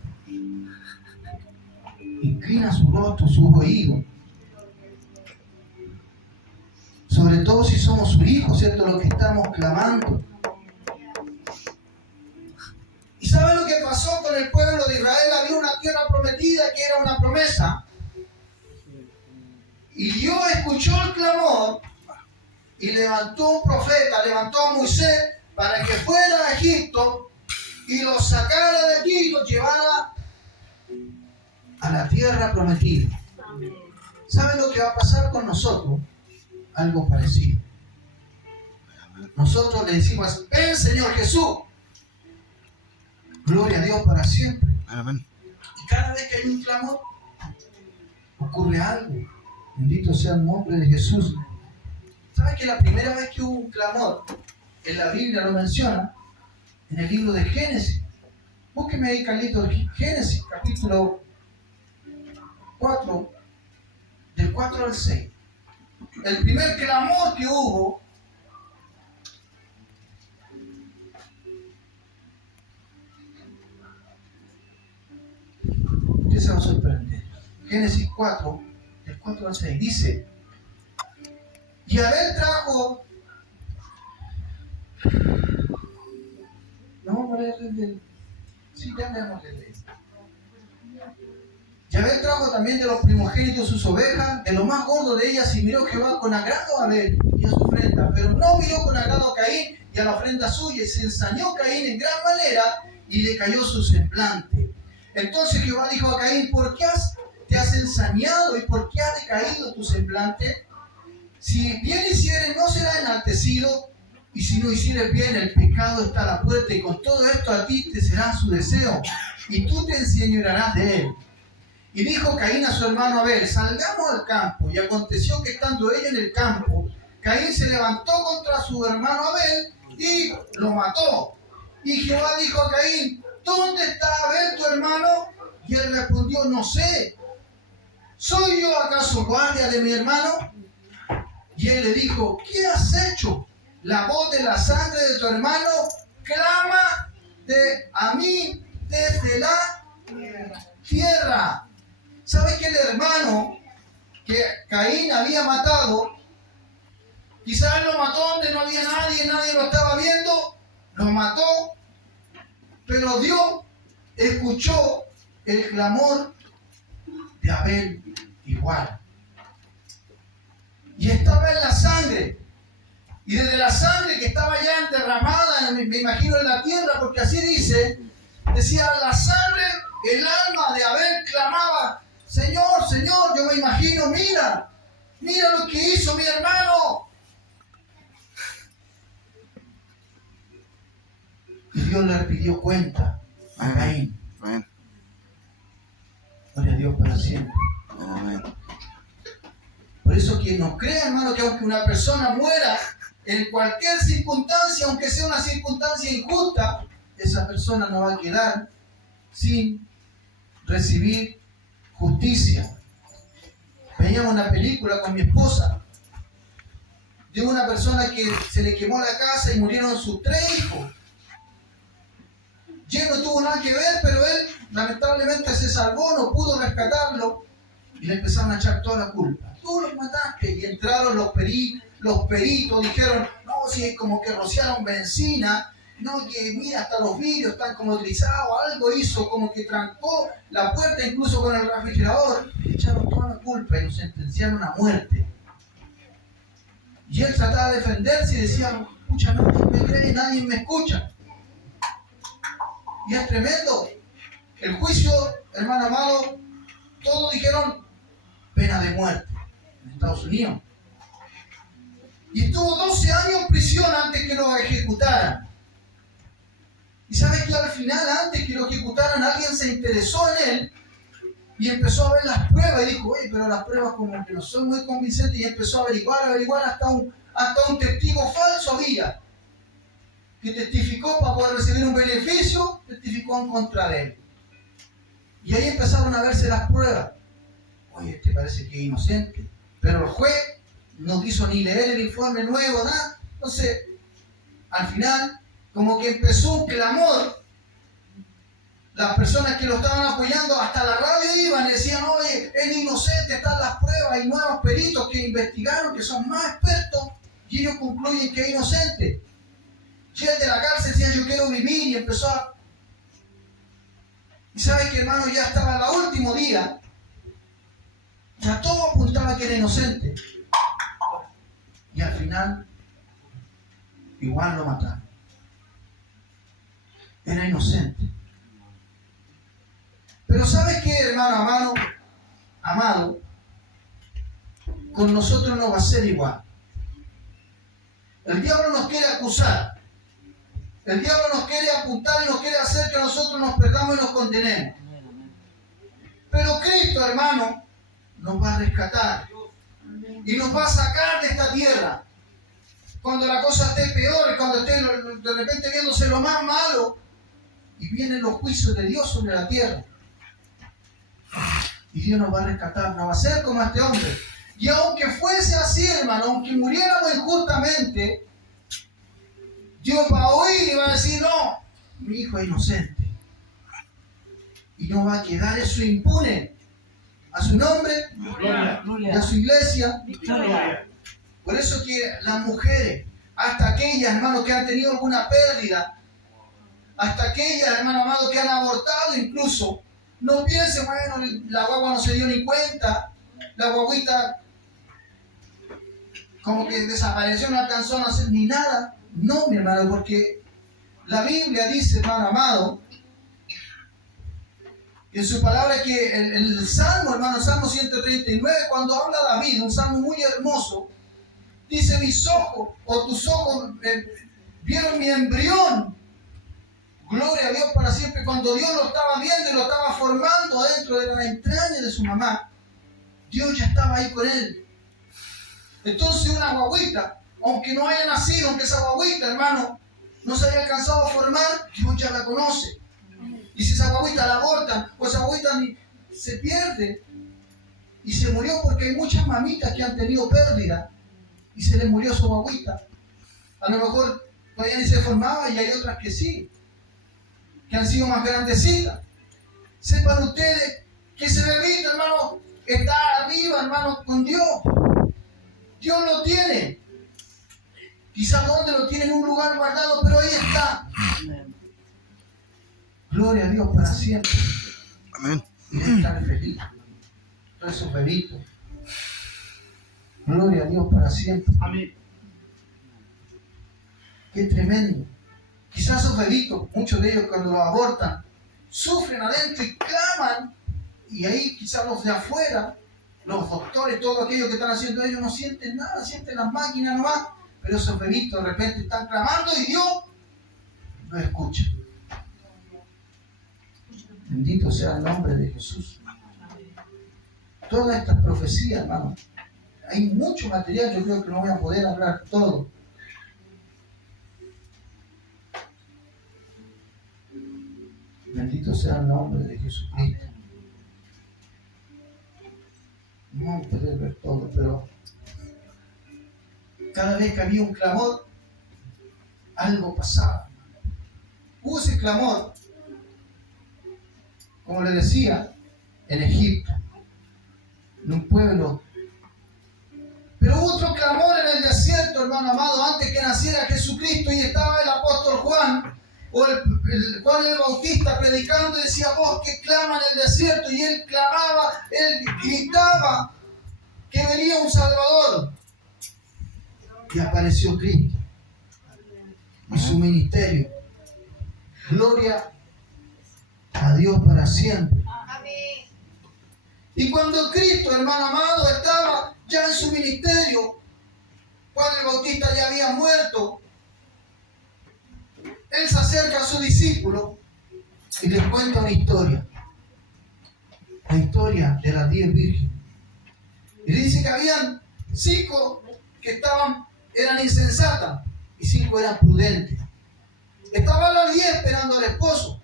inclina su rostro, sus oídos. Sobre todo si somos sus hijos, ¿cierto? Lo que estamos clamando. ¿Y sabe lo que pasó con el pueblo de Israel? Había una tierra prometida que era una promesa. Y Dios escuchó el clamor y levantó un profeta, levantó a Moisés para que fuera a Egipto y los sacara de allí y los llevara a la tierra prometida. ¿Sabe lo que va a pasar con nosotros? Algo parecido. Nosotros le decimos, ven Señor Jesús. Gloria a Dios para siempre. Amén. Y cada vez que hay un clamor, ocurre algo. Bendito sea el nombre de Jesús. ¿Sabes que la primera vez que hubo un clamor en la Biblia lo menciona? En el libro de Génesis. Búsqueme ahí, Carlitos, Génesis, capítulo 4, del 4 al 6. El primer clamor que hubo, usted se va a sorprender. Génesis 4, del 4 al 6, dice: y Abel trajo, no vamos a leer desde el, sí, ya leemos desde el. Y Abel trajo también de los primogénitos sus ovejas, de lo más gordo de ellas, y miró Jehová con agrado a Abel y a su ofrenda, pero no miró con agrado a Caín y a la ofrenda suya, y se ensañó Caín en gran manera, y le cayó su semblante. Entonces Jehová dijo a Caín: ¿por qué te has ensañado y por qué ha decaído tu semblante? Si bien hicieres, no será enaltecido, y si no hicieres bien, el pecado está a la puerta, y con todo esto a ti te será su deseo, y tú te enseñorearás de él. Y dijo Caín a su hermano Abel: salgamos al campo. Y aconteció que estando ellos en el campo, Caín se levantó contra su hermano Abel y lo mató. Y Jehová dijo a Caín: ¿dónde está Abel tu hermano? Y él respondió: no sé. ¿Soy yo acaso guardia de mi hermano? Y él le dijo: ¿qué has hecho? La voz de la sangre de tu hermano clama a mí desde la tierra. ¿Sabe que el hermano que Caín había matado, quizás él lo mató donde no había nadie, nadie lo estaba viendo, lo mató, pero Dios escuchó el clamor de Abel igual? Y estaba en la sangre, y desde la sangre que estaba ya derramada, me imagino, en la tierra, porque así dice, decía la sangre, el alma de Abel clamaba: Señor, Señor. Yo me imagino, mira lo que hizo mi hermano. Y Dios le pidió cuenta a Caín. Amén. Gloria a Dios para siempre. Amén. Por eso quien nos cree, hermano, que aunque una persona muera en cualquier circunstancia, aunque sea una circunstancia injusta, esa persona no va a quedar sin recibir justicia. Veíamos una película con mi esposa de una persona que se le quemó la casa y murieron sus 3 hijos. Y él no tuvo nada que ver, pero él lamentablemente se salvó, no pudo rescatarlo, y le empezaron a echar toda la culpa. Tú los mataste. Y entraron los peritos, dijeron: no, si es como que rociaron benzina, no, que mira, hasta los vidrios están como trizados, algo hizo, como que trancó la puerta incluso con el refrigerador. Le echaron toda la culpa y lo sentenciaron a muerte. Y él trataba de defenderse y decía: pucha, nadie me cree, nadie me escucha. Y es tremendo. El juicio, hermano amado, todos dijeron pena de muerte en Estados Unidos. Y estuvo 12 años en prisión antes que lo ejecutaran. Y sabes que al final, antes que lo ejecutaran, alguien se interesó en él y empezó a ver las pruebas y dijo: oye, pero las pruebas como que no son muy convincentes, y empezó a averiguar hasta un testigo falso había, que testificó para poder recibir un beneficio, testificó en contra de él. Y ahí empezaron a verse las pruebas. Oye, este parece que es inocente, pero el juez no quiso ni leer el informe nuevo, nada. Entonces, al final, como que empezó un clamor. Las personas que lo estaban apoyando hasta la radio iban y decían: oye, es inocente, están las pruebas, hay nuevos peritos que investigaron, que son más expertos, y ellos concluyen que es inocente. Y el de la cárcel decía: yo quiero vivir, y empezó a... Y sabes que, hermano, ya estaba en el último día, ya todo apuntaba que era inocente. Y al final, igual lo mataron. Era inocente. Pero ¿sabes qué, hermano amado? Con nosotros no va a ser igual. El diablo nos quiere acusar. El diablo nos quiere apuntar y nos quiere hacer que nosotros nos perdamos y nos condenemos. Pero Cristo, hermano, nos va a rescatar y nos va a sacar de esta tierra. Cuando la cosa esté peor, cuando esté de repente viéndose lo más malo, y vienen los juicios de Dios sobre la tierra. Y Dios nos va a rescatar, nos va a hacer como a este hombre. Y aunque fuese así, hermano, aunque muriéramos injustamente, Dios va a oír y va a decir, no, mi hijo es inocente. Y no va a quedar eso impune. A su nombre, y a su iglesia. Por eso que las mujeres, hasta aquellas, hermanos, que han tenido alguna pérdida, hasta aquellas, hermano amado, que han abortado incluso, no piensen, bueno, la guagua no se dio ni cuenta, la guaguita como que desapareció, no alcanzó a hacer ni nada. No, mi hermano, porque la Biblia dice, hermano amado, en su palabra que el Salmo, hermano, Salmo 139, cuando habla David, un salmo muy hermoso, dice, mis ojos, o tus ojos, vieron mi embrión. Gloria a Dios para siempre. Cuando Dios lo estaba viendo y lo estaba formando dentro de la entraña de su mamá, Dios ya estaba ahí con él. Entonces una guaguita, aunque no haya nacido, aunque esa guaguita, hermano, no se haya alcanzado a formar, Dios ya la conoce. Y si esa guaguita la abortan, o esa guaguita se pierde y se murió, porque hay muchas mamitas que han tenido pérdida y se les murió su guaguita. A lo mejor todavía ni se formaba y hay otras que sí, que han sido más grandecitas. Sepan ustedes que ese bebito, hermano, está arriba, hermano, con Dios. Dios lo tiene. Quizás donde lo tiene, en un lugar guardado, pero ahí está. Gloria a Dios para siempre. Amén. Y de estar feliz. Todos esos bebitos. Gloria a Dios para siempre. Amén. Qué tremendo. Quizás esos bebitos, muchos de ellos cuando los abortan, sufren adentro y claman. Y ahí quizás los de afuera, los doctores, todos aquellos que están haciendo ellos, no sienten nada, sienten las máquinas nomás. Pero esos bebitos de repente están clamando y Dios lo escucha. Bendito sea el nombre de Jesús. Todas estas profecías, hermano, hay mucho material, yo creo que no voy a poder hablar todo. Bendito sea el nombre de Jesucristo. No vamos a poder ver todo, pero cada vez que había un clamor, algo pasaba. Hubo ese clamor, como le decía, en Egipto, en un pueblo. Pero hubo otro clamor en el desierto, hermano amado, antes que naciera Jesucristo, y estaba el apóstol Juan, o Juan el Bautista predicando, y decía, voz que clama en el desierto, y él clamaba, él gritaba que venía un Salvador. Y apareció Cristo y su ministerio. Gloria a Dios para siempre. Amén. Y cuando Cristo, hermano amado, estaba ya en su ministerio, Juan el Bautista ya había muerto, él se acerca a su discípulo y les cuenta una historia. La historia de las 10 vírgenes. Y dice que habían 5 que eran insensatas y 5 eran prudentes. Estaban las 10 esperando al esposo.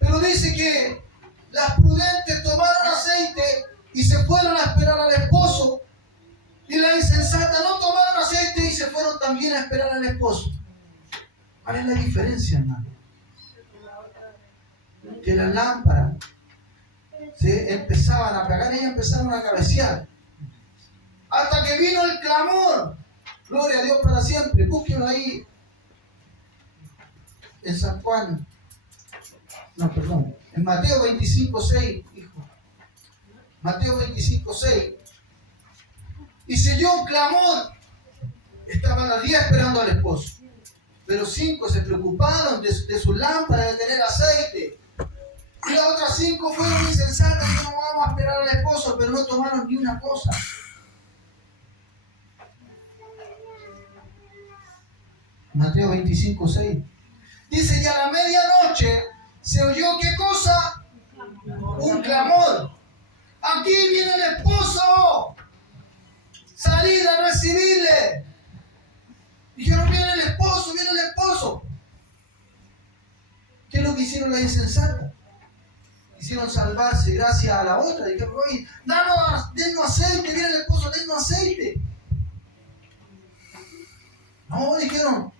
Pero dice que las prudentes tomaron aceite y se fueron a esperar al esposo. Y las insensatas no tomaron aceite y se fueron también a esperar al esposo. ¿Cuál es la diferencia, hermano? Que las lámparas se empezaban a apagar y ellas empezaron a cabecear. Hasta que vino el clamor. Gloria a Dios para siempre. Búsquenlo ahí en San Juan. No, perdón. En Mateo 25:6, hijo. Mateo 25:6. Y se oyó un clamor. Estaban las 10 esperando al esposo. Pero 5 se preocuparon de sus lámparas, de tener aceite. Y las otras 5 fueron insensatas. No vamos a esperar al esposo, pero no tomaron ni una cosa. Mateo 25:6. Dice, y a la medianoche se oyó, ¿qué cosa? Un clamor. Aquí viene el esposo. Salid a recibirle. Dijeron, viene el esposo, viene el esposo. ¿Qué es lo que hicieron la insensata? Quisieron salvarse gracias a la otra. Dijeron, oye, denos aceite, viene el esposo, denos aceite. No, dijeron,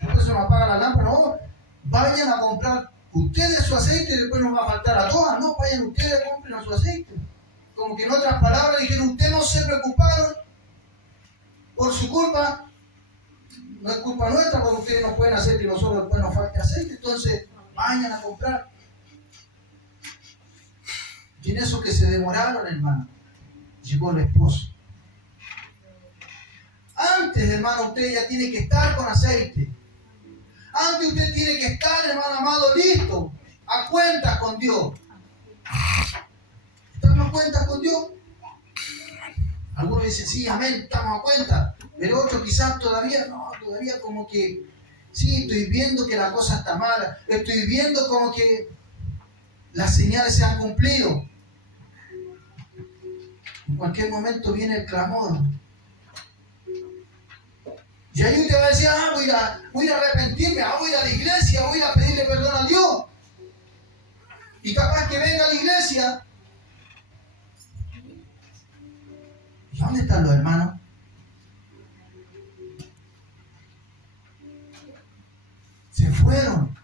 después se nos apaga la lámpara. No, vayan a comprar ustedes su aceite y después nos va a faltar a todas. No, vayan ustedes a comprar su aceite. Como que en otras palabras dijeron, ustedes no se preocuparon por su culpa. No es culpa nuestra porque ustedes no pueden hacer que nosotros después nos falte aceite. Entonces, vayan a comprar. Y en eso que se demoraron, hermano, llegó el esposo. Antes, hermano, usted ya tiene que estar con aceite. Antes usted tiene que estar, hermano amado, listo, a cuentas con Dios. ¿Estamos a cuentas con Dios? Algunos dicen, sí, amén, estamos a cuentas. Pero otros quizás todavía como que, sí, estoy viendo que la cosa está mala. Estoy viendo como que las señales se han cumplido. En cualquier momento viene el clamor. Y ahí usted va a decir, voy a arrepentirme, voy a ir a la iglesia, voy a pedirle perdón a Dios. Y capaz que venga a la iglesia. ¿Y dónde están los hermanos? Se fueron.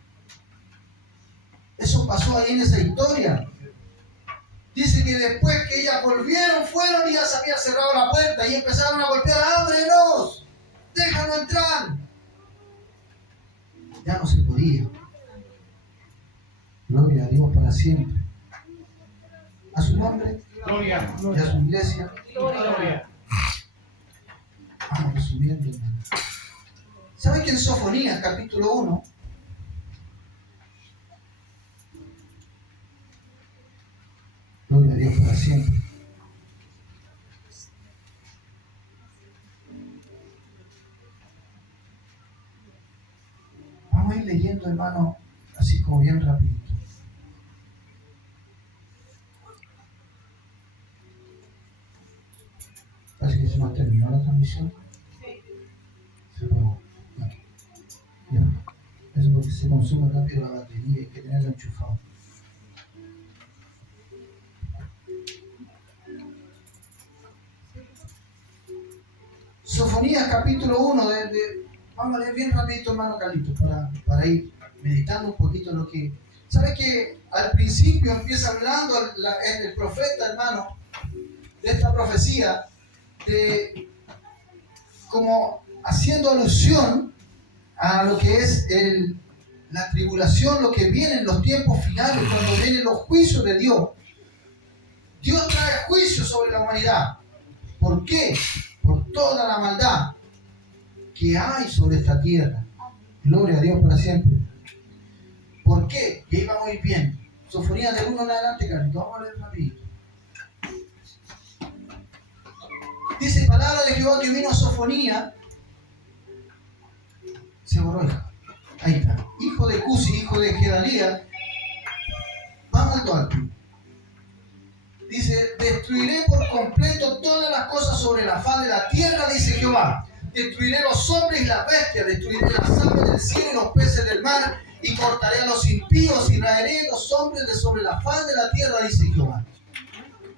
Eso pasó ahí en esa historia. Dice que después que ellas volvieron, fueron y ya se había cerrado la puerta y empezaron a golpear, ábrenos, déjanos entrar. Ya no se podía. Gloria a Dios para siempre. A su nombre. Gloria. Y a su iglesia. Gloria. Vamos resumiendo, hermano. ¿Sabe que en Sofonías, capítulo 1, gloria a Dios para siempre? Vamos a ir leyendo, hermano, así como bien rapidito. Parece que se nos terminó la transmisión. Se apagó. Aquí. Ya. Eso porque se consume rápido la batería y hay que tenerlo enchufado. Sofonías capítulo 1, vamos a leer bien rapidito, hermano Carlitos, para ir meditando un poquito en lo que... ¿Sabe que al principio empieza hablando el profeta, hermano, de esta profecía, de como haciendo alusión a lo que es la tribulación, lo que viene en los tiempos finales, cuando vienen los juicios de Dios? Dios trae juicio sobre la humanidad. ¿Por qué? Por toda la maldad que hay sobre esta tierra. Gloria a Dios para siempre. ¿Por qué? Que iba muy bien. Sofonías del 1 en adelante, Carlitos. Vamos a leer rapidito. Dice palabra de Jehová que vino a Sofonía. Se borró. Ahí está. Hijo de Cusi, hijo de Gedalía. Vamos al toque. Dice, destruiré por completo todas las cosas sobre la faz de la tierra, dice Jehová. Destruiré los hombres y las bestias, destruiré las aves del cielo y los peces del mar, y cortaré a los impíos y raeré los hombres de sobre la faz de la tierra, dice Jehová.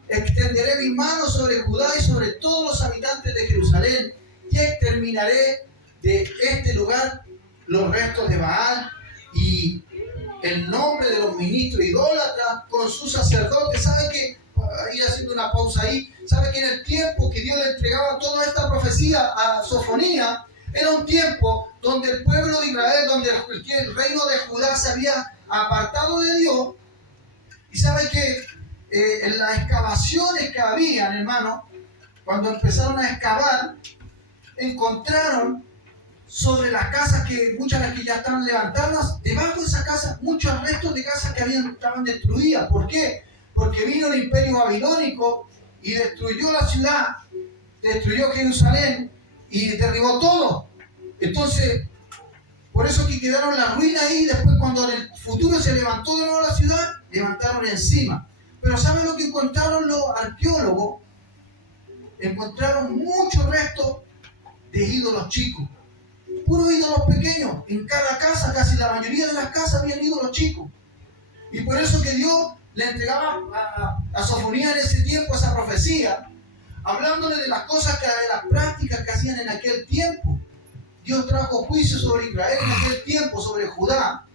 Extenderé mis manos sobre Judá y sobre todos los habitantes de Jerusalén, y exterminaré de este lugar los restos de Baal y el nombre de los ministros idólatras con sus sacerdotes. ¿Sabe qué? Ir haciendo una pausa ahí. ¿Sabe que en el tiempo que Dios le entregaba toda esta profecía a Sofonías, era un tiempo donde el pueblo de Israel, donde el reino de Judá se había apartado de Dios? Y sabe que en las excavaciones que habían, hermano, cuando empezaron a excavar, encontraron sobre las casas, que muchas de las que ya estaban levantadas, debajo de esa casa, muchos restos de casas que estaban destruidas. ¿Por qué? Porque vino el imperio babilónico y destruyó la ciudad, destruyó Jerusalén y derribó todo. Entonces, por eso que quedaron las ruinas ahí. Después, cuando en el futuro se levantó de nuevo la ciudad, levantaron encima. Pero ¿saben lo que encontraron los arqueólogos? Encontraron muchos restos de ídolos chicos, puros ídolos pequeños. En cada casa, casi la mayoría de las casas, habían ídolos chicos. Y por eso que Dios le entregaba a Sofonías en ese tiempo esa profecía, hablándole de las cosas, de las prácticas que hacían en aquel tiempo. Dios trajo juicio sobre Israel en aquel tiempo, sobre Judá.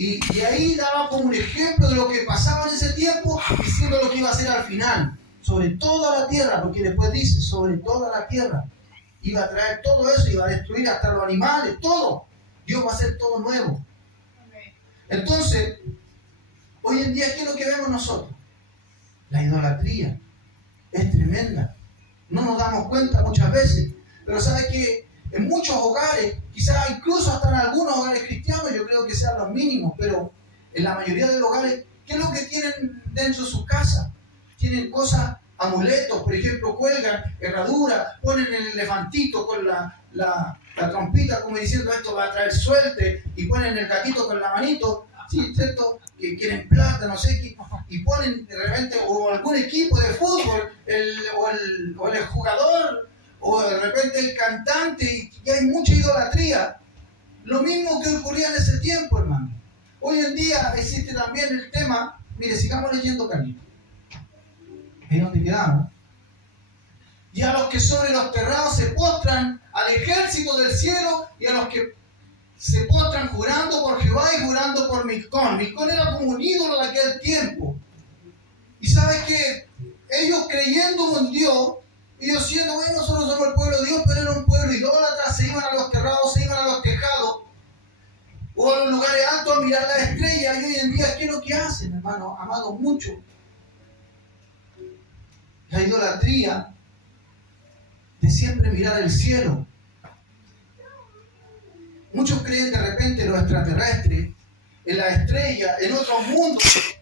Y ahí daba como un ejemplo de lo que pasaba en ese tiempo, diciendo lo que iba a hacer al final, sobre toda la tierra, porque después dice, sobre toda la tierra. Iba a traer todo eso, iba a destruir hasta los animales, todo. Dios va a hacer todo nuevo. Entonces, hoy en día, ¿qué es lo que vemos nosotros? La idolatría es tremenda. No nos damos cuenta muchas veces, pero ¿sabe que en muchos hogares, quizás incluso hasta en algunos hogares cristianos, yo creo que sean los mínimos, pero en la mayoría de los hogares, ¿qué es lo que tienen dentro de sus casas? Tienen cosas, amuletos, por ejemplo, cuelgan herraduras, ponen el elefantito con la trompita, como diciendo esto va a traer suerte, y ponen el gatito con la manito, ¿sí? ¿Cierto? Que quieren plata, no sé qué, y ponen de repente o algún equipo de fútbol, o el jugador, o de repente el cantante, y hay mucha idolatría. Lo mismo que ocurría en ese tiempo, hermano. Hoy en día existe también el tema, mire, sigamos leyendo, Carlitos. Ahí donde quedamos. Y a los que sobre los terrados se postran al ejército del cielo, y a los que se postran jurando por Jehová y jurando por Milcón. Milcón era como un ídolo de aquel tiempo. Y sabes que ellos creyendo en Dios, ellos siendo, bueno, nosotros somos el pueblo de Dios, pero era un pueblo idólatra, se iban a los terrados, se iban a los tejados, o a los lugares altos a mirar las estrellas. Y hoy en día, ¿qué es lo que hacen, hermano? Amado mucho. La idolatría de siempre mirar el cielo. Muchos creen de repente en los extraterrestres, en las estrellas, en otros mundos,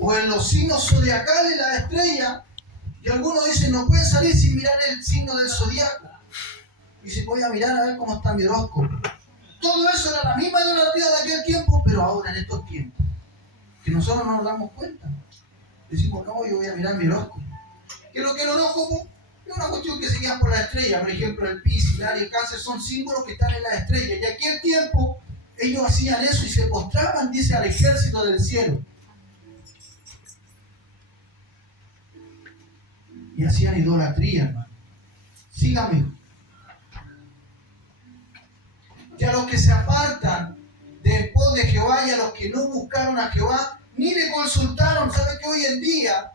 o en los signos zodiacales, las estrellas, y algunos dicen no pueden salir sin mirar el signo del zodiaco. Y se voy a mirar a ver cómo está mi horóscopo. Todo eso era la misma idolatría de aquel tiempo, pero ahora en estos tiempos, que nosotros no nos damos cuenta. Decimos, no, yo voy a mirar mi horóscopo. ¿Qué es lo que el horóscopo? Es una cuestión que se guía por las estrellas. Por ejemplo, el Piscis, el Aries, el Cáncer son símbolos que están en las estrellas. Y aquel tiempo ellos hacían eso y se postraban, dice, al ejército del cielo. Y hacían idolatría, hermano. Sígame. Y a los que se apartan del pos de Jehová, y a los que no buscaron a Jehová, ni le consultaron. ¿Sabe que hoy en día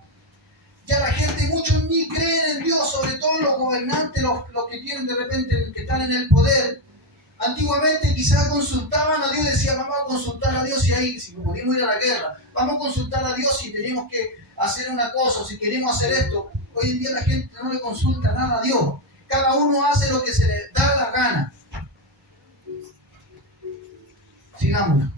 ya la gente, muchos ni creen en Dios, sobre todo los gobernantes, los que tienen de repente, que están en el poder? Antiguamente quizás consultaban a Dios y decían, vamos a consultar a Dios si podemos ir a la guerra, vamos a consultar a Dios si tenemos que hacer una cosa, si queremos hacer esto. Hoy en día la gente no le consulta nada a Dios. Cada uno hace lo que se le da la gana. Sigamos.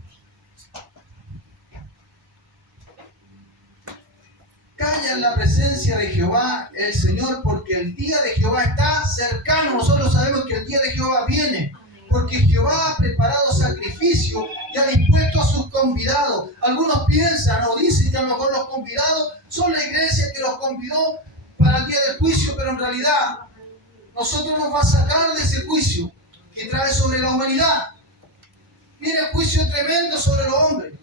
Calla en la presencia de Jehová el Señor, porque el día de Jehová está cercano. Nosotros sabemos que el día de Jehová viene, porque Jehová ha preparado sacrificio y ha dispuesto a sus convidados. Algunos piensan o dicen que a lo mejor los convidados son la iglesia que los convidó para el día del juicio, pero en realidad nosotros nos va a sacar de ese juicio que trae sobre la humanidad. Viene el juicio tremendo sobre los hombres.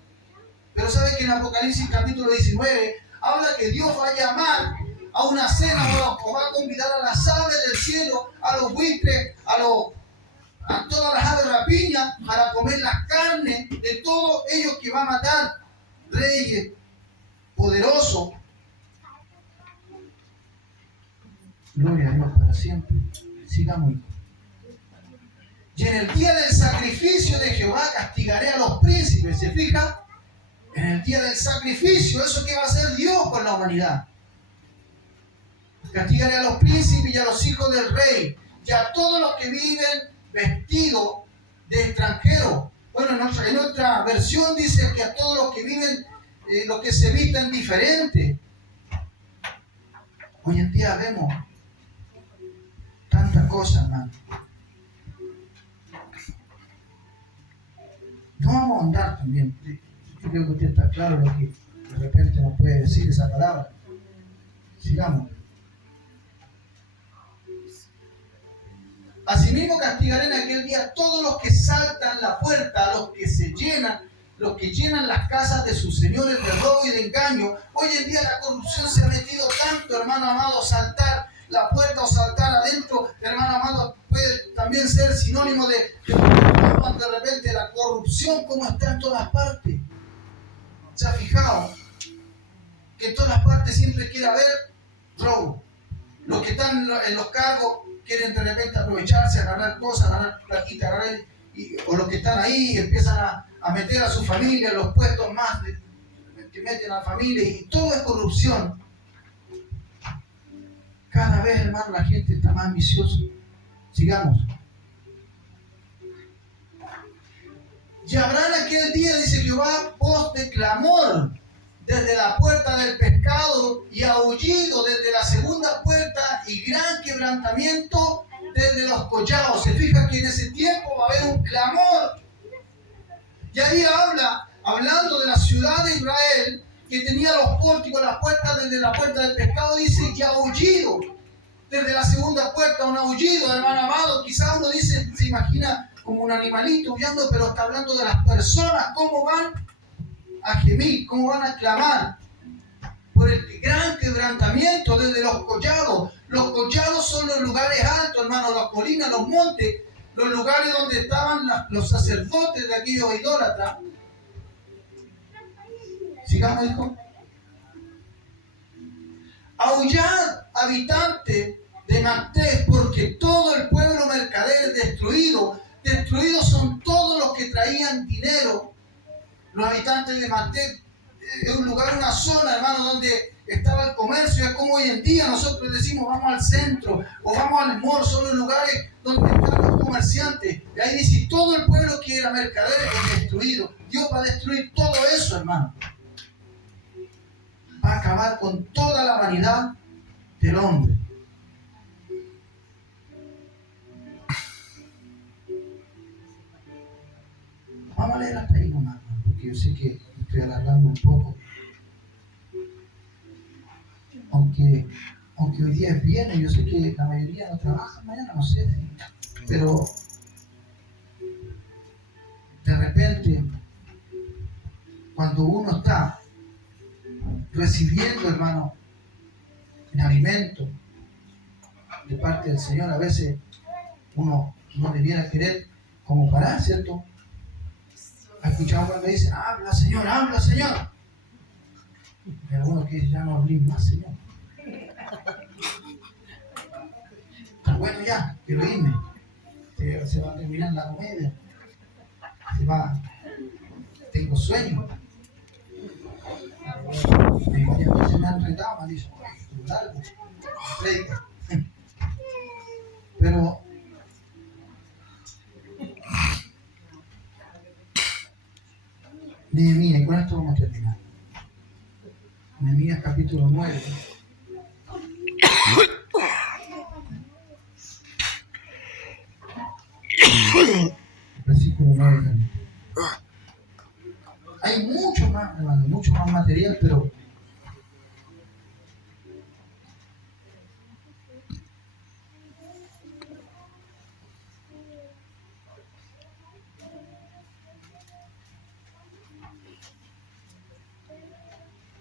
Pero ¿sabe que en Apocalipsis capítulo 19 habla que Dios va a llamar a una cena, o va a convidar a las aves del cielo, a los buitres, a todas las aves rapiñas, para comer las carnes de todos ellos que va a matar? Reyes, poderosos. Gloria a Dios para siempre. Sigamos. Y en el día del sacrificio de Jehová castigaré a los príncipes. ¿Se fija? En el día del sacrificio, eso que va a hacer Dios con la humanidad. Castigaré a los príncipes y a los hijos del rey, y a todos los que viven vestidos de extranjeros. Bueno, en otra versión dice que a todos los que viven, los que se vistan diferente. Hoy en día vemos tantas cosas, hermano. No vamos a andar también. Yo creo que usted está claro lo que de repente nos puede decir esa palabra. Sigamos. Asimismo castigaré en aquel día todos los que saltan la puerta, los que se llenan, los que llenan las casas de sus señores de robo y de engaño. Hoy en día la corrupción se ha metido tanto, hermano amado, saltar la puerta o saltar adentro, hermano amado, puede también ser sinónimo de repente la corrupción como está en todas partes. ¿Se ha fijado? Que en todas partes siempre quiere haber robo. Los que están en los cargos quieren de repente aprovecharse, agarrar cosas, agarrar platita, o los que están ahí empiezan a meter a su familia en los puestos más que meten a la familia, y todo es corrupción. Cada vez, hermano, la gente está más ambiciosa. Sigamos. Y habrá en aquel día, dice Jehová, voz de clamor desde la puerta del pescado y aullido desde la segunda puerta y gran quebrantamiento desde los collados. Se fija que en ese tiempo va a haber un clamor. Y ahí hablando de la ciudad de Israel, que tenía los pórticos, las puertas desde la puerta del pescado, dice, y aullido desde la segunda puerta, un aullido, hermano amado. Quizás uno dice, se imagina como un animalito aullando, pero está hablando de las personas, cómo van a gemir, cómo van a clamar por el gran quebrantamiento desde los collados. Los collados son los lugares altos, hermano, las colinas, los montes, los lugares donde estaban los sacerdotes de aquellos idólatras. Sigamos, hijo. Aullad, habitantes de Mantés, porque todo el pueblo mercader es destruido. Destruidos son todos los que traían dinero. Los habitantes de Mantés es un lugar, una zona, hermano, donde estaba el comercio. Es como hoy en día nosotros decimos vamos al centro o vamos al mall, son los lugares donde están los comerciantes. Y ahí dice, todo el pueblo que era mercader es destruido. Dios va a destruir todo eso, hermano. Va a acabar con toda la vanidad del hombre. Vamos a leer hasta ahí nomás, porque yo sé que estoy alargando un poco. Aunque hoy día es viernes, yo sé que la mayoría no trabaja mañana, no sé. Pero de repente, cuando uno está recibiendo, hermano, en alimento de parte del Señor, a veces uno no debiera querer como parar, ¿cierto? ¿Ha escuchado cuando dicen, habla Señor, habla Señor? Y algunos que dicen, ya no hablé más, Señor. Está bueno ya, quiero irme. Se va a terminar la comedia. Tengo sueño. Y varias veces me han retado, me han dicho, tú largo, predica. Pero Nehemías, y con esto vamos a terminar. Nehemías capítulo 9. Versículo 9 también. Hay mucho más, hermano, mucho más material, pero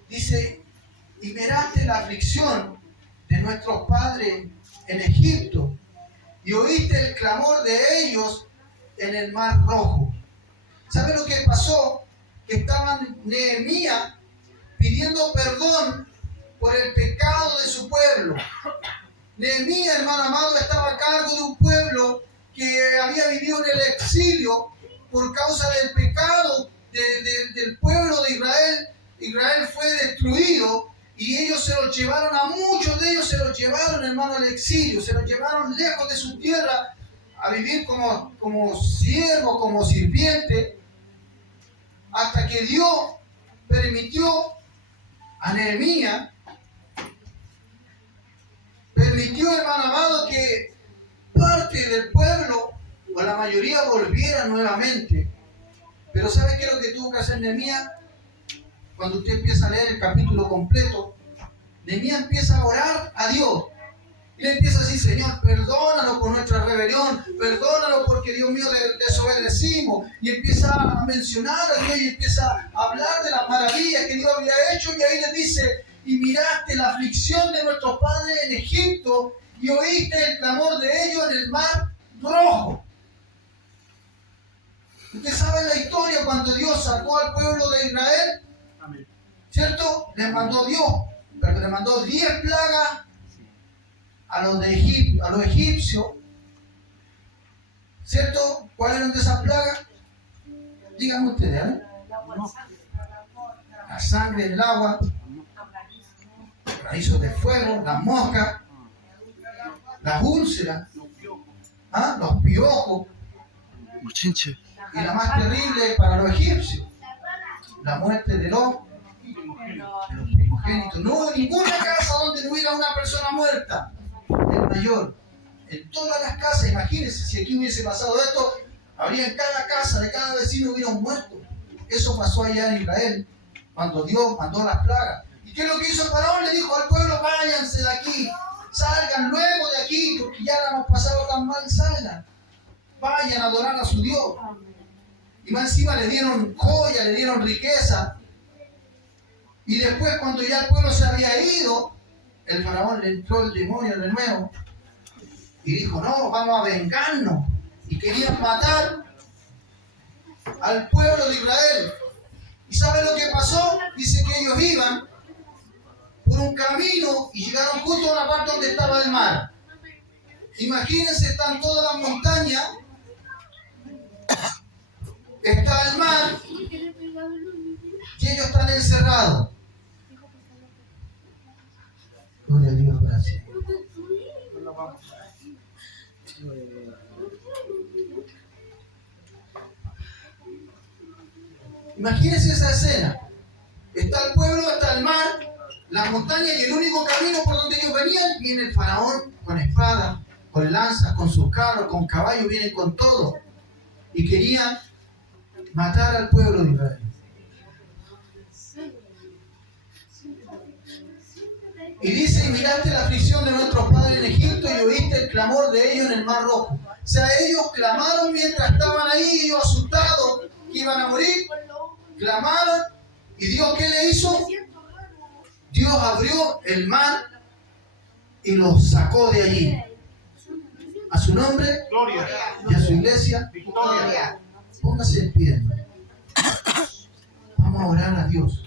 dice, y miraste la aflicción de nuestros padres en Egipto, y oíste el clamor de ellos en el mar rojo. ¿Sabe lo que pasó? Que estaban Nehemías pidiendo perdón por el pecado de su pueblo. Nehemías, hermano amado, estaba a cargo de un pueblo que había vivido en el exilio por causa del pecado del pueblo de Israel. Israel fue destruido y ellos se los llevaron, a muchos de ellos se los llevaron, hermano, al exilio, se los llevaron lejos de su tierra a vivir como siervo, como sirviente, hasta que Dios permitió a Nehemías, hermano amado, que parte del pueblo o la mayoría volviera nuevamente. Pero ¿sabe qué es lo que tuvo que hacer Nehemías? cuando usted empieza a leer el capítulo completo, Nehemías empieza a orar a Dios. Y le empieza a decir, Señor, perdónanos por nuestra rebelión, perdónanos porque, Dios mío, desobedecimos. Y empieza a mencionar a Dios y empieza a hablar de las maravillas que Dios había hecho. Y ahí le dice, y miraste la aflicción de nuestros padres en Egipto y oíste el clamor de ellos en el mar Rojo. Usted sabe la historia cuando Dios sacó al pueblo de Israel, ¿cierto? Le mandó Dios, pero le mandó 10 plagas a los egipcios, ¿cierto? ¿Cuáles eran de esas plagas? Díganme ustedes, ¿eh? La sangre, el agua, raíces de fuego, las moscas, las úlceras, los piojos, y la más terrible para los egipcios, la muerte de los primogénitos. No hubo ninguna casa donde no hubiera una persona muerta, el mayor. En todas las casas, imagínense, si aquí hubiese pasado esto, habría en cada casa de cada vecino hubiera un muerto. Eso pasó allá en Israel, cuando Dios mandó las plagas. ¿Y qué es lo que hizo el faraón? Le dijo al pueblo, váyanse de aquí, salgan luego de aquí, porque ya la hemos pasado tan mal, salgan. Vayan a adorar a su Dios. Y más encima le dieron joya, le dieron riqueza. Y después, cuando ya el pueblo se había ido, el faraón le entró el demonio de nuevo y dijo, no, vamos a vengarnos. Y querían matar al pueblo de Israel. ¿Y sabe lo que pasó? Dice que ellos iban por un camino y llegaron justo a una parte donde estaba el mar. Imagínense, están todas las montañas, está el mar y ellos están encerrados. Gloria a Dios, gracias. Imagínense esa escena. Está el pueblo, está el mar, las montañas y el único camino por donde ellos venían, viene el faraón con espada, con lanzas, con sus carros, con caballos, viene con todo. Y querían matar al pueblo de Israel. Y dice, y miraste la aflicción de nuestros padres en Egipto y oíste el clamor de ellos en el mar Rojo. O sea, ellos clamaron mientras estaban ahí, ellos asustados que iban a morir. Clamaron. ¿Y Dios qué le hizo? Dios abrió el mar y los sacó de allí. A su nombre, gloria. Y a su iglesia, gloria. Póngase en pie. Vamos a orar a Dios.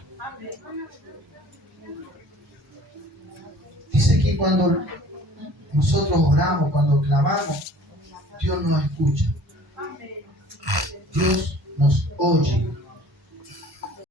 Dice que cuando nosotros oramos, cuando clamamos, Dios nos escucha. Dios nos oye.